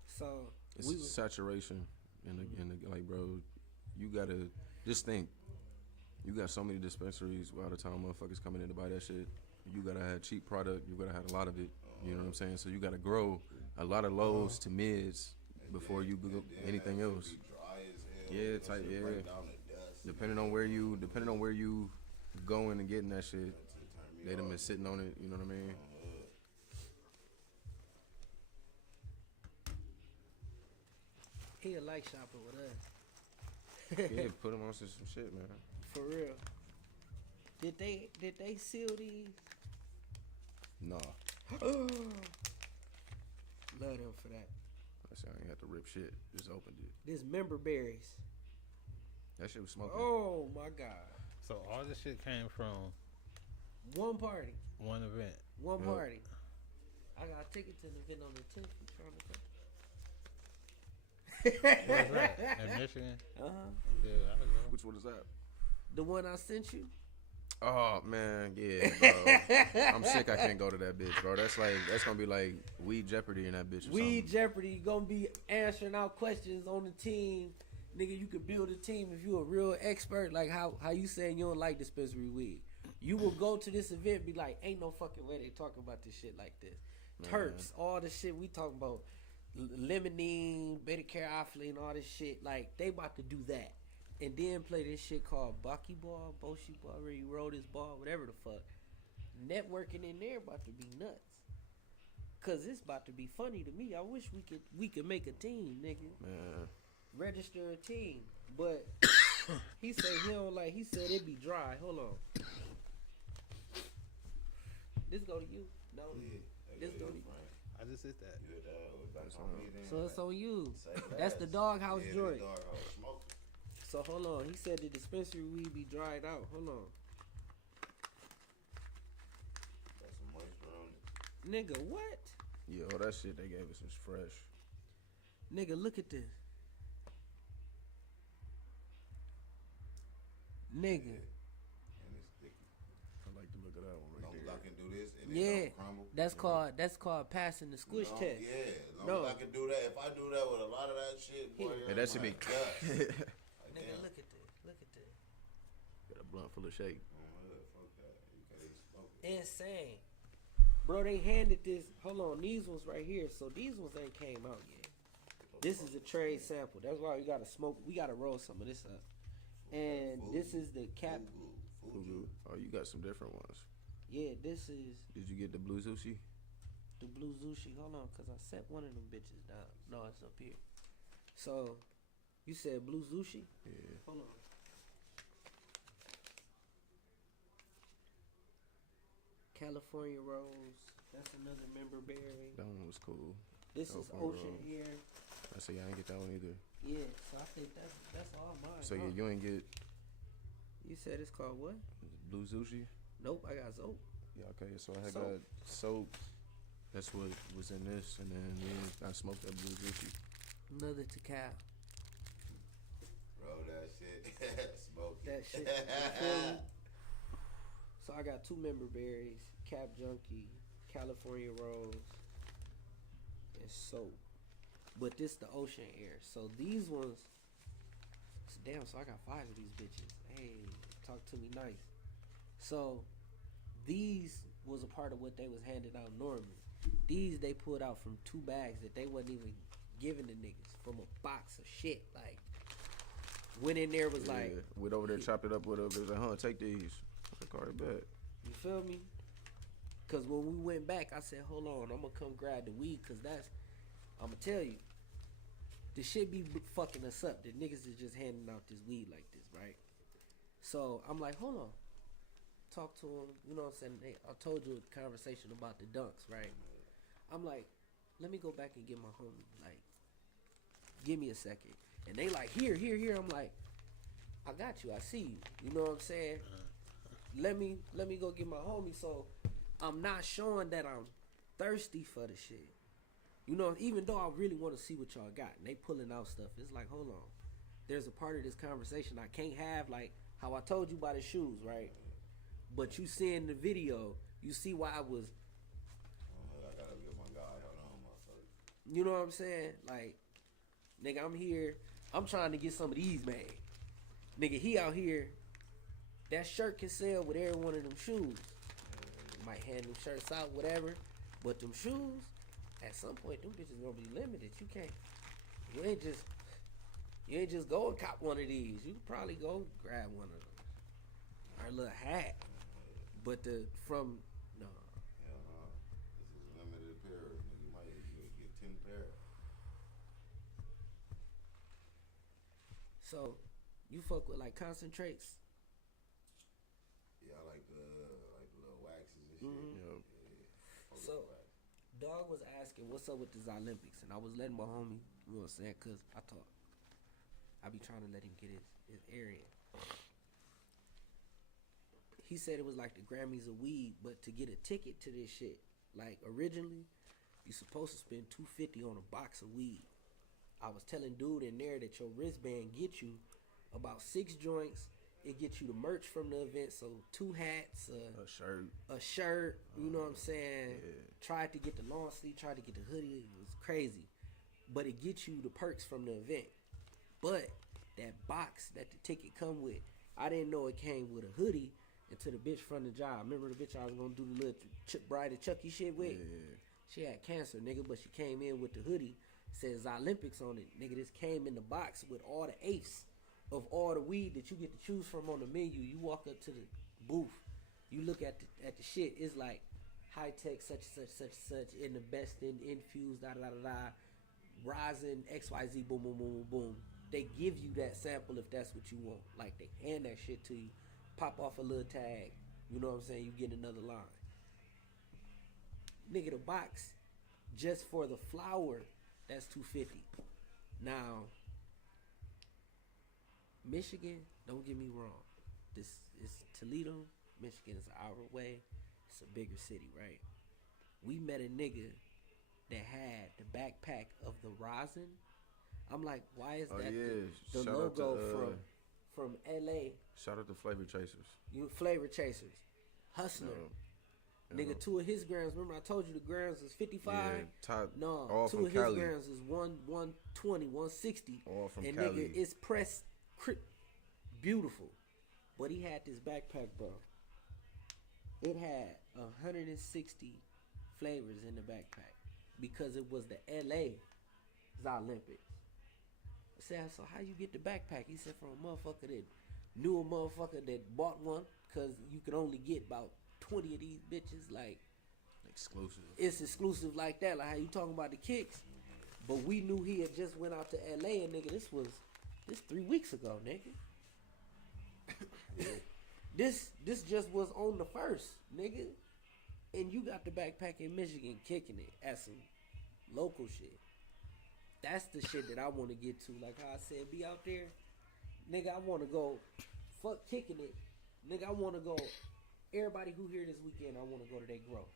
So It's we saturation in the like, bro. You gotta just think. You got so many dispensaries all the time, motherfuckers coming in to buy that shit. You gotta have cheap product. You gotta have a lot of it. You know what I'm saying? So you gotta grow a lot of lows to mids before you go anything that else. shit be dry as hell. Yeah, That tight. shit Yeah. break down to dust. Depending on where you going and getting that shit, they done been sitting on it. You know what I mean? he like shopping with us. Yeah, put them on some shit, man. For real. Did they seal these? Nah, Love them for that. I said I ain't had to rip shit. Just opened it. This member berries. That shit was smoking. Oh my god. So all this shit came from One party. one event. One Yep. party. I got a ticket to the event on the 10th. I'm trying to Where's that? In Michigan? Uh-huh. Yeah, I don't know. Which one is that? The one I sent you? Oh man, yeah, bro. I'm sick. I can't go to that bitch, bro. That's gonna be like Weed Jeopardy in that bitch. Or Weed something. Jeopardy gonna be answering out questions on the team. Nigga, you could build a team if you a real expert. Like how you saying you don't like dispensary weed. You will go to this event and be like, ain't no fucking way they talking about this shit like this. Terps, all the shit we talking about. Limonene, beta-carotene, all this shit. Like, they about to do that. And then play this shit called Bucky Ball, Boshi Ball, where you roll this ball, whatever the fuck. Networking in there about to be nuts. Cause it's about to be funny to me. I wish we could make a team, nigga. Man, Register a team. But he said he don't like, he said it be dry. Hold on. This go to you. No. This go to you. I just hit that. So it's on you. Say That's the less. doghouse Yeah, joint. the doghouse smoking. So hold on. He said the dispensary weed be dried out. Hold on. Got some moisture on it. Nigga, what? yo, that shit they gave us was fresh. Nigga, look at this. Nigga. And it's sticky. I like the look of that one right Long as there. I can do this and it Yeah. don't crumble. That's called passing the squish No, test. Yeah, as long No. as I can do that. If I do that with a lot of that shit, boy, Here. Hey, that should be. like dust. Like, Nigga, damn. look at this. Look at this. Got a blunt full of shake. Fuck that. You can't even smoke it. Insane. Bro, they handed this. Hold on, these ones right here. So these ones ain't came out yet. This is a trade sample. That's why we gotta smoke. We gotta roll some of this up. And this is the cap. Fugu. Oh, you got some different ones. Yeah, this is Did you get the blue sushi? the blue sushi. Hold on, cause I set one of them bitches down. No, it's up here. So, you said blue sushi? Yeah. Hold on. California rolls. That's another member berry. That one was cool. This is Open ocean road. air. I say I ain't get that one either. Yeah, so I think that's all mine. So yeah, you ain't get You said it's called what? blue sushi. Nope, I got Zope. Yeah, okay. So I had Soap. got soap. That's what was in this, and then I smoked that blue sushi. Another Tecal. Roll that shit. Smoke it. That shit. You feel me? So I got two member berries, Cap Junkie, California Rose, and soap. But this the ocean air. So these ones, damn. So I got 5 of these bitches. Hey, talk to me nice. So these was a part of what they was handing out normally. These they pulled out from 2 bags that they wasn't even giving the niggas from a box of shit. Like went in there was like, went over there, chopped it up with us. They was like, huh, take these. I was like, all right, bet. you feel me? Cause when we went back, I said, hold on, I'm gonna come grab the weed, cause that's, I'm gonna tell you, the shit be fucking us up. The niggas is just handing out this weed like this, right? So I'm like, hold on. Talk to him, you know what I'm saying? Hey, I told you a conversation about the dunks, right? I'm like, let me go back and get my homie. Like, give me a second. And they like, here. I'm like, I got you. I see you. You know what I'm saying? Let me go get my homie. So I'm not showing that I'm thirsty for the shit. You know, even though I really want to see what y'all got, and they pulling out stuff. It's like, hold on. There's a part of this conversation I can't have, like how I told you about the shoes, right? But you seeing the video, you see why I was. I gotta get my guy. Hold on, motherfucker. You know what I'm saying? Like, nigga, I'm here. I'm trying to get some of these made. Nigga, he out here. That shirt can sell with every one of them shoes. Might hand them shirts out, whatever. But them shoes, at some point, them bitches gonna be limited. You can't. You ain't just go and cop one of these. You could probably go grab one of them. Our little hat. But no. Hell no. This is limited pairs. Nigga, you might get 10 pairs. So, you fuck with like concentrates? Yeah, I like the little waxes and shit. Mhm. Yep. Yeah. So, Dog was asking what's up with this Olympics, and I was letting my homie, you know what I'm saying, because I be trying to let him get his air in. He said it was like the Grammys of weed, but to get a ticket to this shit, like originally, you supposed to spend $250 on a box of weed. I was telling dude in there that your wristband get you about 6 joints. It gets you the merch from the event, so 2 hats, A shirt. a shirt, you know what I'm saying? Yeah. Tried to get the long sleeve, tried to get the hoodie. It was crazy. But it gets you the perks from the event. But that box that the ticket come with, I didn't know it came with a hoodie until the bitch from the job. Remember the bitch I was going to do the little Bride of Chucky shit with? Yeah. She had cancer, nigga, but she came in with the hoodie. Says Olympics on it. Nigga, this came in the box with all the eighths of all the weed that you get to choose from on the menu. You walk up to the booth, you look at the shit. It's like high tech, such in the best in infused, da da da da, rising XYZ, boom boom boom boom boom. They give you that sample if that's what you want. Like they hand that shit to you, pop off a little tag. You know what I'm saying? You get another line. Nigga, the box just for the flour, that's $250. Now, Michigan, don't get me wrong. This is Toledo. Michigan is an hour away. It's a bigger city, right? We met a nigga that had the backpack of the rosin. I'm like, why is that the Shout out logo to, from LA? Shout out to Flavor Chasers. You Flavor Chasers, Hustler. Nigga, 2 of his grams. Remember I told you the grams was 55. Yeah, top. No, all 2 from of his Cali. grams is 120, 160. All from and Cali. nigga, it's pressed beautiful. But he had this backpack, bro. It had 160 flavors in the backpack because it was the LA Olympics. I said, so how you get the backpack? He said, from a motherfucker that knew a motherfucker that bought one because you could only get about 20 of these bitches. Like, Exclusive. it's exclusive like that. Like how you talking about the kicks. But we knew he had just went out to LA and nigga, this 3 weeks ago, nigga. This just was on the first, nigga. and you got the backpack in Michigan kicking it at some local shit. That's the shit that I want to get to. Like how I said, be out there, nigga. I want to go, fuck kicking it, nigga. I want to go. Everybody who here this weekend, I want to go to their grow.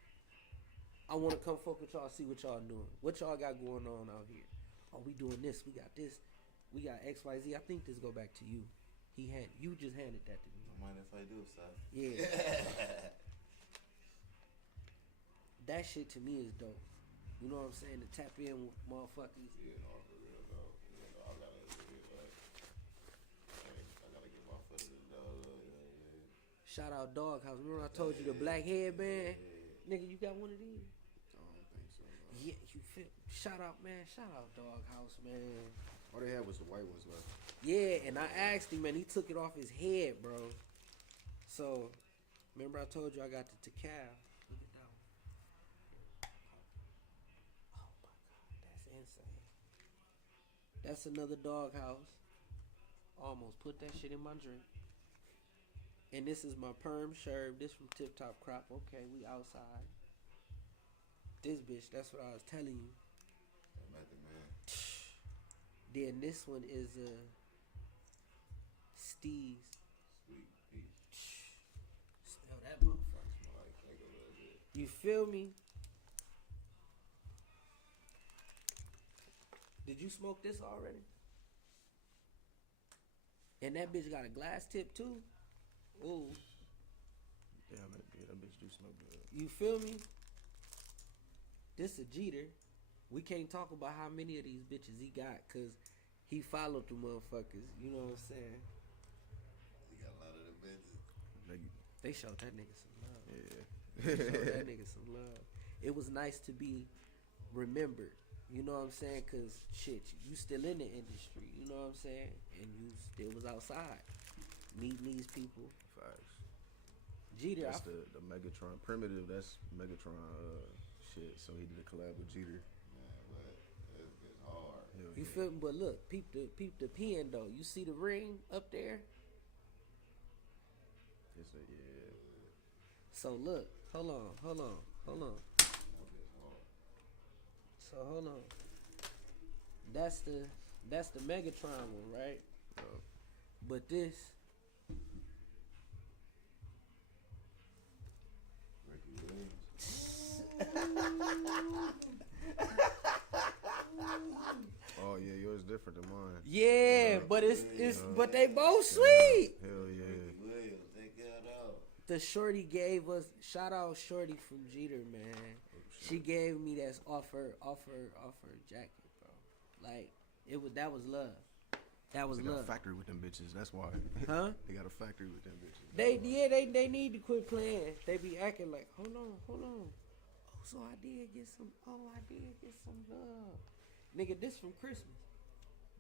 I want to come fuck with y'all, see what y'all doing. What y'all got going on out here? Oh, we doing this. We got this. We got X, Y, Z. I think this go back to you. You just handed that to me. Don't mind if I do, son. Yeah. That shit to me is dope. You know what I'm saying? To tap in with motherfuckers. Yeah, no, for real, though. You know, I gotta get my foot in the door. Yeah. Shout out Doghouse. Remember I told you the black headband? Nigga, you got one of these? I don't think so. No. Yeah, you feel. Shout out, man. Shout out Doghouse, man. All they had was the white ones left. Yeah, and I asked him, man. He took it off his head, bro. So, remember I told you I got the Tecal. Look at that one. Oh my God, that's insane. That's another Doghouse. Almost put that shit in my drink. And this is my perm shirt. This from Tip Top Crop. Okay, we outside. This bitch, that's what I was telling you. Method Man. Then this one is Steve's. Sweet peach. Smell that motherfucker. Smell like cake a little bit. You feel me? Did you smoke this already? And that bitch got a glass tip too? Ooh. Yeah, that bitch do smoke good. You feel me? This a Jeter. We can't talk about how many of these bitches he got because he followed the motherfuckers. You know what I'm saying? You got a lot of the bitches. They showed that nigga some love. Yeah. They showed that nigga some love. It was nice to be remembered. You know what I'm saying? Because, shit, you still in the industry. You know what I'm saying? And you still was outside meeting these people. Facts. Jeter, That's the Megatron. Primitive, that's Megatron shit. So he did a collab with Jeter. Man, but it's hard. Hell you yeah. feel me? But look, peep the pen, though. You see the ring up there? It's a, yeah. So, look. Hold on. So, hold on. That's the Megatron one, right? Oh. But this... Ricky Williams. Oh yeah, yours different than mine. Yeah, but but they both sweet. Hell yeah. Ricky Williams, take it out. The shorty gave us, shout out shorty from Jeter, man. She gave me that off her jacket, bro. Like that was love. That was They got love. a factory with them bitches. That's why. Huh? They got a factory with them bitches. They need to quit playing. They be acting like, hold on. Oh, so I did get some love. Nigga, this from Christmas.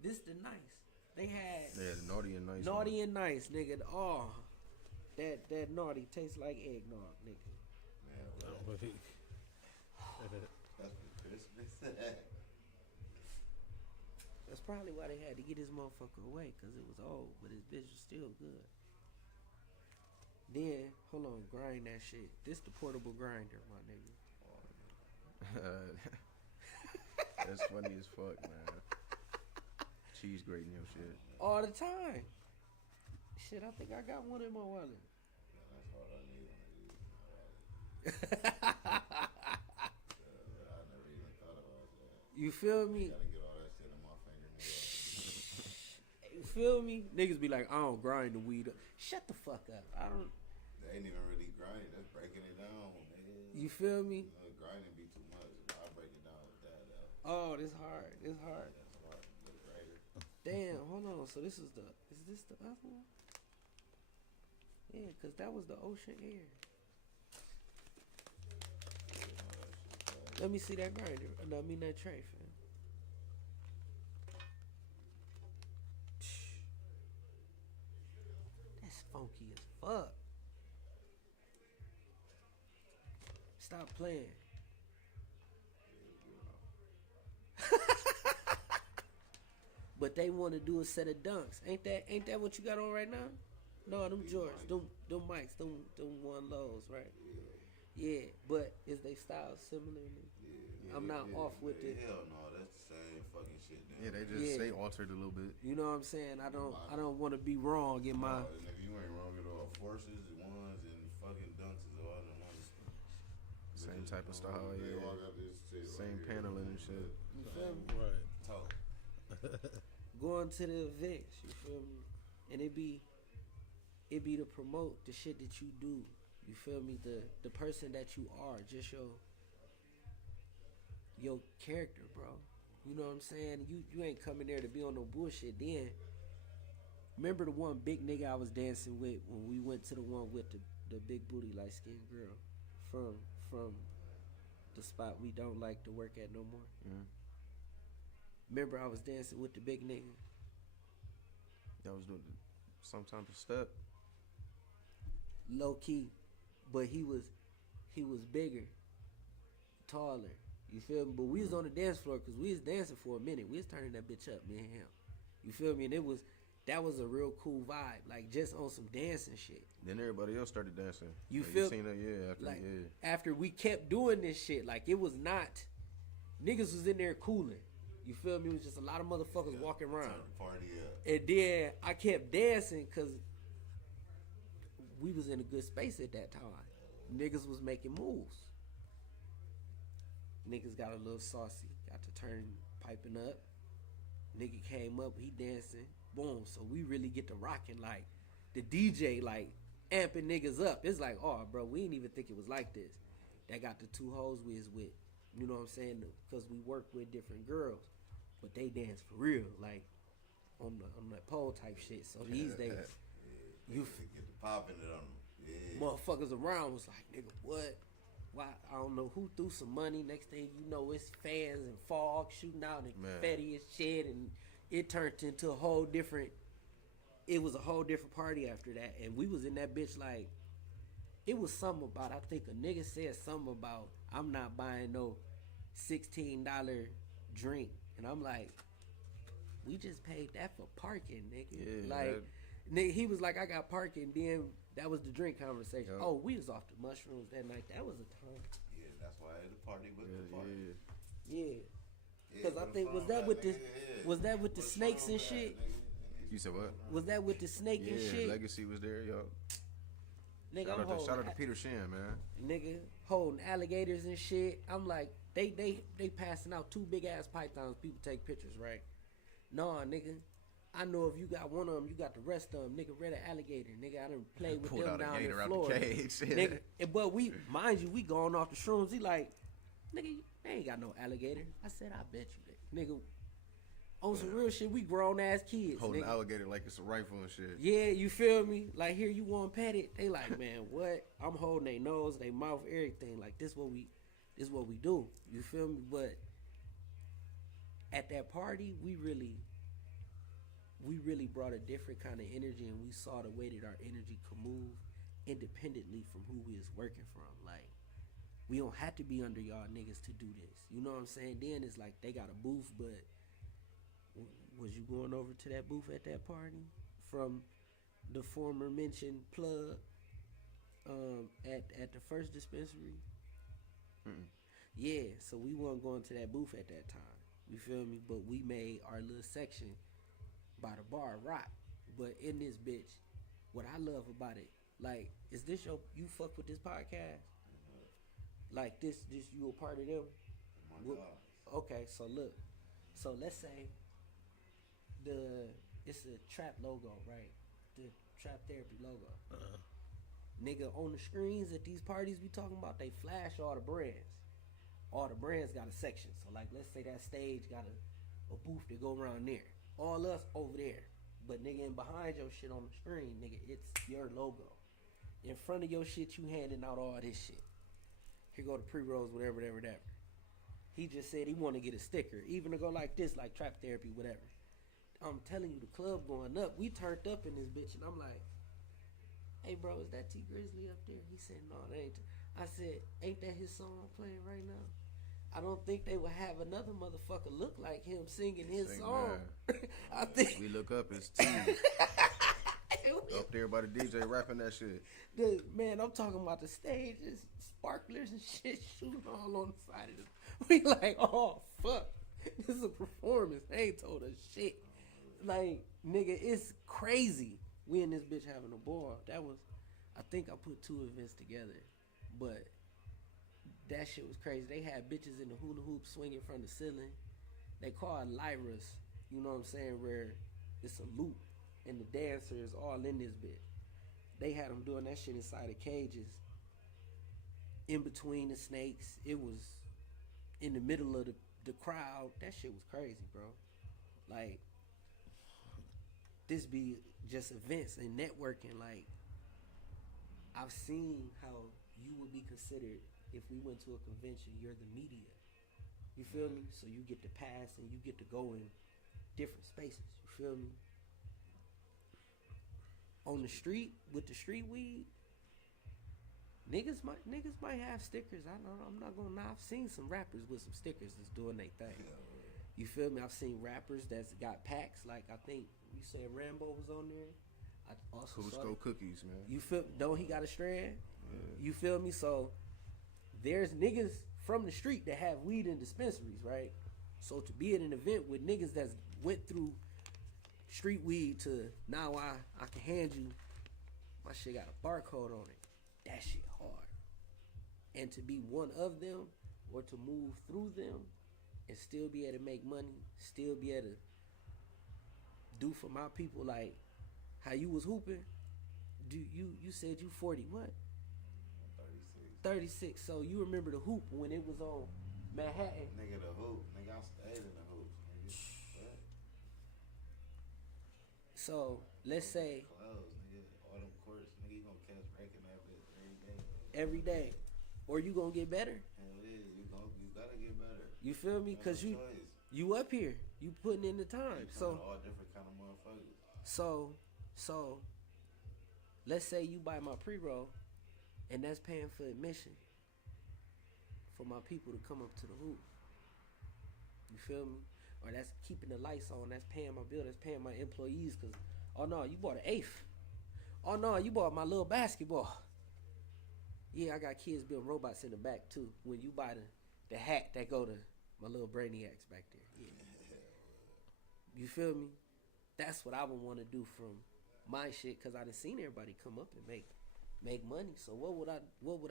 This the nice. They had Yeah, the naughty and nice. naughty and nice, nigga. Oh, that naughty tastes like eggnog, nigga. Man, what? That's for Christmas. That's probably why they had to get this motherfucker away, because it was old, but his bitch was still good. Then, hold on, grind that shit. This the portable grinder, my nigga. That's funny as fuck, man. Cheese grating your shit. All the time. Shit, I think I got one in my wallet. That's all I need one of these. I never even thought about that. You feel me? Gotta get all that shit in my fingernails. You feel me? Niggas be like, I don't grind the weed up. Shut the fuck up. I don't. They ain't even really grinding. That's breaking it down, man. You feel me? Grinding be too much. I break it down with that. Oh, this hard. It's hard. That's hard. Get it right. Damn, hold on. So is this the other one? Yeah, because that was the ocean air. Let me see that grinder. No, I mean that tray, fam. That's funky as fuck. Stop playing. But they want to do a set of dunks. Ain't that what you got on right now? No, them Jordans, them mics, them one lows, right? Yeah, but is they style similar? Yeah, I'm not off with it. Hell no, that's the same fucking shit. Yeah, they altered a little bit. You know what I'm saying? I don't want to be wrong in my. Nigga, you ain't wrong at all. Forces, ones, and fucking dunks is all the ones. Same type of style, They yeah. all got this shit Same right here. paneling and shit. You feel me? Right. Talk. Going to the events, you feel me? And it be to promote the shit that you do. You feel me? The person that you are, just your character, bro. You know what I'm saying? You ain't coming there to be on no bullshit. Then remember the one big nigga I was dancing with when we went to the one with the big booty light skinned girl from the spot we don't like to work at no more. Mm. Remember I was dancing with the big nigga. That was doing some type of step. Low key, but he was bigger, taller. You feel me? But we was on the dance floor because we was dancing for a minute. We was turning that bitch up, me and him. You feel me? And that was a real cool vibe, like just on some dancing shit. Then everybody else started dancing. You like, feel? You seen that? Yeah, after Like yeah. after we kept doing this shit, like it was not niggas was in there cooling. You feel me? It was just a lot of motherfuckers walking around. Turn the party up. And then I kept dancing because we was in a good space at that time. Niggas was making moves. Niggas got a little saucy. Got to turn piping up. Nigga came up, he dancing. Boom. So we really get to rocking like the DJ like amping niggas up. It's like, oh bro, we didn't even think it was like this. That got the two hoes we was with. You know what I'm saying? Because we work with different girls. But they dance for real, like on the pole type shit. So these days, you get the popping it on them. Yeah. Motherfuckers around was like, nigga, what? Why? I don't know who threw some money. Next thing you know, it's fans and fog shooting out and confetti and shit, and it turned into a whole different. It was a whole different party after that, and we was in that bitch like. It was something about. I think a nigga said something about I'm not buying no $16 drink. And I'm like, we just paid that for parking, nigga. Yeah, like, nigga, he was like, I got parking. Then that was the drink conversation. Yep. Oh, we was off the mushrooms that night. That was a time. Yeah, that's why I had the party with the party. Yeah. Because I think was that with the snakes and shit? You said what? Was that with the snake and shit? Yeah, Legacy was there, yo. Nigga, shout out to Peter Shan, man. Nigga, holding alligators and shit. I'm like, they passing out 2 big ass pythons. People take pictures, right? Nah, nigga. I know if you got one of them, you got the rest of them. Nigga, red alligator. Nigga, I done played with them down in Florida. Nigga, but we, mind you, we going off the shrooms. He like, nigga, they ain't got no alligator. I said, I bet you that. Nigga, on some real shit, we grown ass kids. Holding nigga. Alligator like it's a rifle and shit. Yeah, you feel me? Like, here you want pet it. They like, man, what? I'm holding their nose, their mouth, everything. Like, this what we do. You feel me? But at that party, we really brought a different kind of energy, and we saw the way that our energy could move independently from who we was working from. Like, we don't have to be under y'all niggas to do this. You know what I'm saying? Then it's like they got a booth, but was you going over to that booth at that party from the former mentioned plug at the first dispensary? Mm-mm. Yeah, so we weren't going to that booth at that time. You feel me? But we made our little section by the bar rock. But in this bitch, what I love about it, like, is this you fuck with this podcast? Like this you a part of them? Oh my God. Okay, so look. So let's say it's a trap logo, right? The trap therapy logo. Uh-huh. Nigga, on the screens at these parties we talking about, they flash all the brands. All the brands got a section. So like, let's say that stage got a booth that go around there. All us over there. But nigga, in behind your shit on the screen, nigga, it's your logo. In front of your shit, you handing out all this shit. Here go the pre-rolls, whatever. He just said he want to get a sticker, even to go like this, like trap therapy, whatever. I'm telling you, the club going up. We turned up in this bitch, and I'm like, hey, bro, is that T Grizzly up there? He said, no, that ain't. I said, ain't that his song playing right now? I don't think they would have another motherfucker look like him singing his song. I think we look up, it's T. Up there by the DJ rapping that shit. Man, I'm talking about the stages, sparklers and shit shooting all on the side of it. We like, oh fuck, this is a performance. They ain't told us shit. Like, nigga, it's crazy. We in this bitch having a ball. That was, I think I put 2 events together, but that shit was crazy. They had bitches in the hula hoop swinging from the ceiling. They call it lyras, you know what I'm saying, where it's a loop and the dancers all in this bitch. They had them doing that shit inside of cages, in between the snakes. It was in the middle of the crowd. That shit was crazy, bro. Like, this be just events and networking. Like, I've seen how you would be considered if we went to a convention. You're the media. You feel me? So you get to pass and you get to go in different spaces. You feel me? On the street with the street weed, niggas might have stickers. I'm not gonna lie. I've seen some rappers with some stickers that's doing their thing. You feel me? I've seen rappers that's got packs. Like, I think you said Rambo was on there. I also saw Cusco cookies, man. You feel? Don't he got a strand? Yeah. You feel me? So there's niggas from the street that have weed in dispensaries, right? So to be at an event with niggas that's went through street weed to now I can hand you my shit got a barcode on it. That shit hard. And to be one of them or to move through them and still be able to make money, still be able to do for my people, like how you was hooping. You said you 40 what? 36. So you remember the hoop when it was on Manhattan? Nigga, the hoop. Nigga, I stayed in the hoop. Nigga. So let's say Clothes, nigga. All them courts, nigga, you gonna catch breaking that bitch every day. every day, or you gonna get better. Hell yeah, you gotta get better. You feel me? Cause No you choice. you up here, you putting in the time. You So coming all different kind of motherfuckers. so let's say you buy my pre-roll, and that's paying for admission for my people to come up to the hoop. You feel me? Or that's keeping the lights on. That's paying my bill. That's paying my employees. Cause oh no, you bought an eighth. Oh no, you bought my little basketball. Yeah, I got kids building robots in the back too. When you buy the hat that go to my little brainiacs back there. Yeah. You feel me? That's what I would want to do from my shit, cause I done seen everybody come up and make money. So what would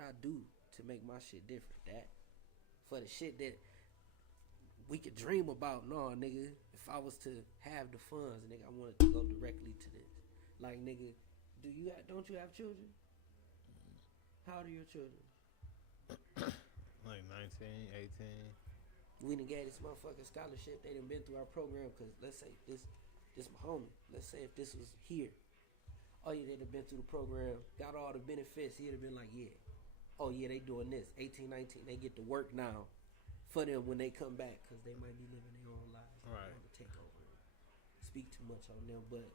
I do to make my shit different? That for the shit that we could dream about. No, nigga, if I was to have the funds, nigga, I wanted to go directly to this. Like, nigga, don't you have children? How old are your children? Like 19, 18. We done gave this motherfucking scholarship. They done been through our program. Cause let's say this my homie. Let's say if this was here. Oh yeah, they'd have been through the program, got all the benefits. He'd have been like, yeah. Oh yeah, they doing this. 18, 19, they get to work now for them when they come back, because they might be living their own lives. Right. I don't want to take over and speak too much on them, but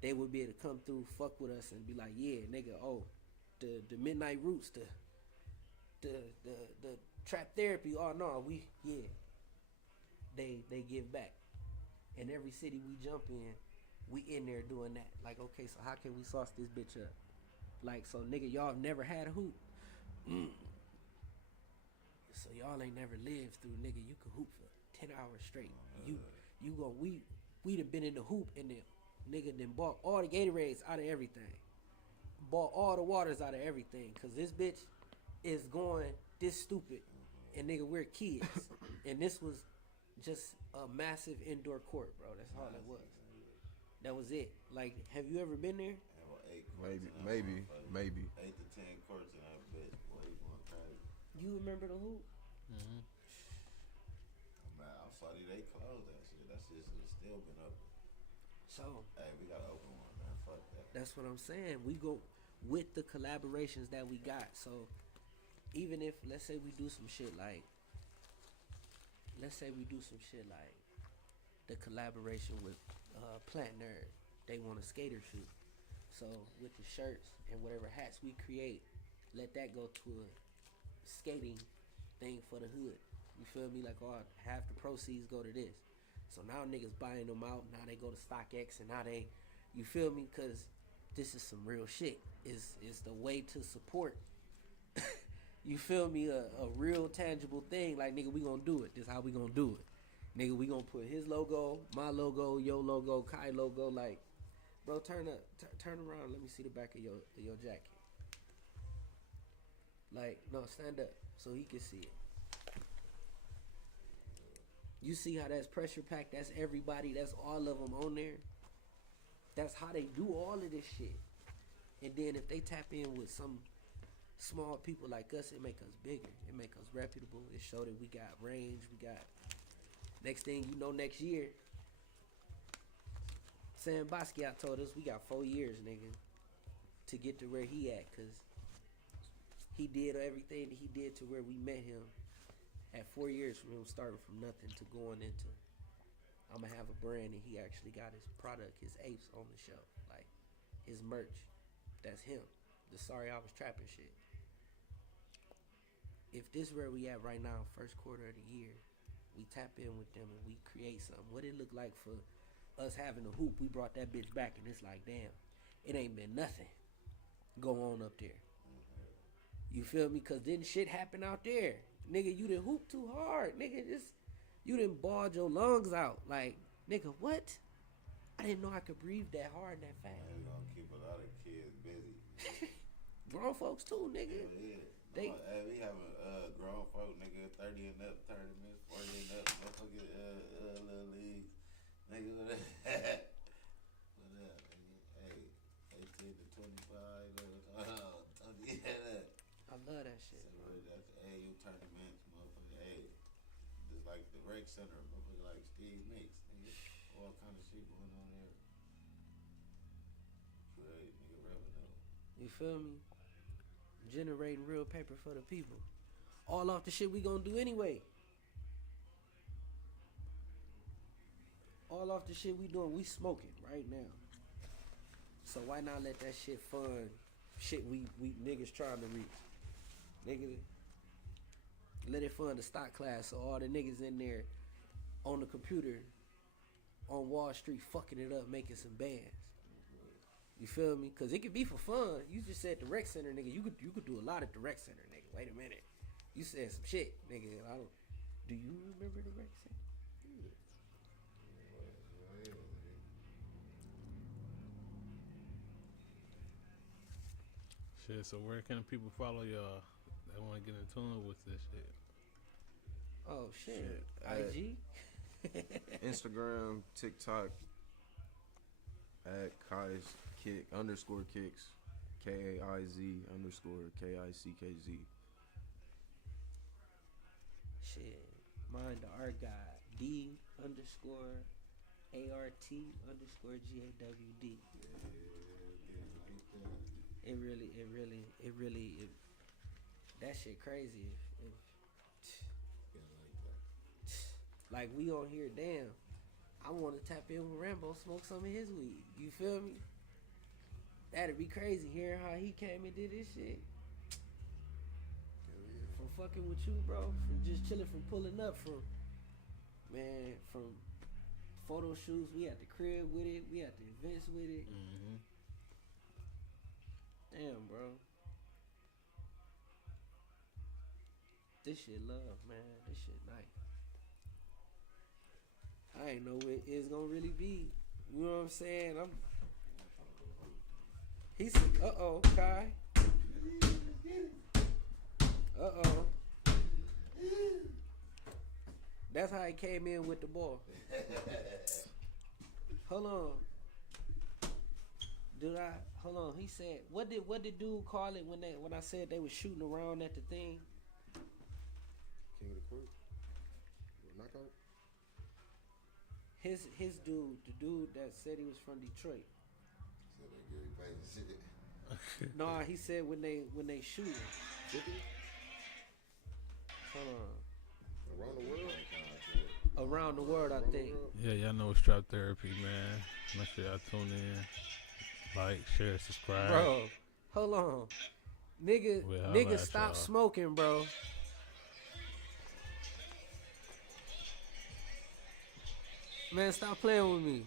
they would be able to come through, fuck with us, and be like, yeah, nigga, oh, the Midnight Roots, the trap therapy, oh no, they give back. And every city we jump in, we in there doing that. Like, okay, so how can we sauce this bitch up? Like, so nigga, y'all have never had a hoop. So y'all ain't never lived through, nigga. You can hoop for 10 hours straight. We done been in the hoop and then nigga done bought all the Gatorades out of everything. Bought all the waters out of everything. Cause this bitch is going this stupid. And nigga, we're kids. And this was just a massive indoor court, bro. That's all it was. That was it. Like, have you ever been there? Maybe. 8 to 10 courts in that bitch. Boy, you going crazy. You remember the hoop? Mm-hmm. Man, I'm sorry they closed that shit. That shit has still been open. So Hey, we gotta open one, man. Fuck that. that's what I'm saying. We go with the collaborations that we got. So even if, let's say we do some shit like the collaboration with Plant Nerd. They want a skater shoe. So with the shirts and whatever hats we create, let that go to a skating thing for the hood. You feel me? Like, oh, half the proceeds go to this. So now niggas buying them out. Now they go to StockX, and now they, you feel me? Because this is some real shit. It's the way to support. You feel me? A real tangible thing. Like, nigga, we gonna do it. This how we gonna do it. Nigga, we gonna put his logo, my logo, your logo, Kai logo. Like, bro, turn around. Let me see the back of your jacket. Like, no, stand up so he can see it. You see how that's pressure packed? That's everybody. That's all of them on there. That's how they do all of this shit. And then if they tap in with some small people like us, it make us bigger. It make us reputable. It show that we got range. We got, next thing you know, next year, Sam Basquiat told us we got 4 years, nigga, to get to where he at. Because he did everything that he did to where we met him. At 4 years from him starting from nothing to going into, I'm going to have a brand, and he actually got his product, his apes on the shelf. Like, his merch. That's him. The Sorry I Was Trapping shit. If this where we at right now, first quarter of the year, we tap in with them and we create something. What it look like for us having a hoop? We brought that bitch back, and it's like, damn, it ain't been nothing go on up there. You feel me? Because didn't shit happen out there. Nigga, you done hoop too hard. Nigga, you done balled your lungs out. Like, nigga, what? I didn't know I could breathe that hard and that fast. Man, we gonna keep a lot of kids busy. Grown folks too, nigga. Yeah. They, Hey, we having grown folk, nigga, 30 and up, 30 minutes, 40 and up, motherfucking little leagues. Nigga, what up? What up, nigga? Hey, 18 to 25, I love that shit. So, that's AAU tournaments, motherfucker. Hey, just like the rec center, motherfucker, like Steve Nicks, nigga. All kind of shit going on there. Create, nigga, revenue. You feel me? Generating real paper for the people. All off the shit we gonna do anyway. All off the shit we doing. We smoking right now. So why not let that shit fun? Shit we niggas trying to reach. Nigga, let it fund the stock class so all the niggas in there on the computer on Wall Street fucking it up, making some bands. You feel me? Cause it could be for fun. You just said the rec center, nigga. You could do a lot at the rec center, nigga. Wait a minute. You said some shit, nigga. Do you remember the rec center? Shit, so where can people follow y'all that want to get in tune with this shit? Oh shit. IG? Instagram, TikTok, at Kai's Kick _ Kicks, KAIZ _ KICKZ. Shit. Mine the art guy. D _ ART _ GAWD. It really that shit crazy. Like we on here, damn. I want to tap in with Rambo, smoke some of his weed. You feel me? That'd be crazy hearing how he came and did this shit. From fucking with you, bro. From just chilling, from pulling up, from photo shoots. We at the crib with it. We at the events with it. Mm-hmm. Damn, bro. This shit love, man. This shit nice. I ain't know what it's gonna really be. You know what I'm saying? He's uh-oh, Kai. Uh-oh. That's how he came in with the ball. Hold on. Hold on, he said, what did dude call it when I said they was shooting around at the thing? King of the Court? Knockout? His dude, the dude that said he was from Detroit. So they Gary Payton shit. No, he said when they shoot him. 50? Hold on. Around the world? Around the world, I think. Yeah, y'all know it's Trap Therapy, man. Make sure y'all tune in. Like, share, subscribe. Bro, hold on. Nigga, stop smoking, bro. Man, stop playing with me.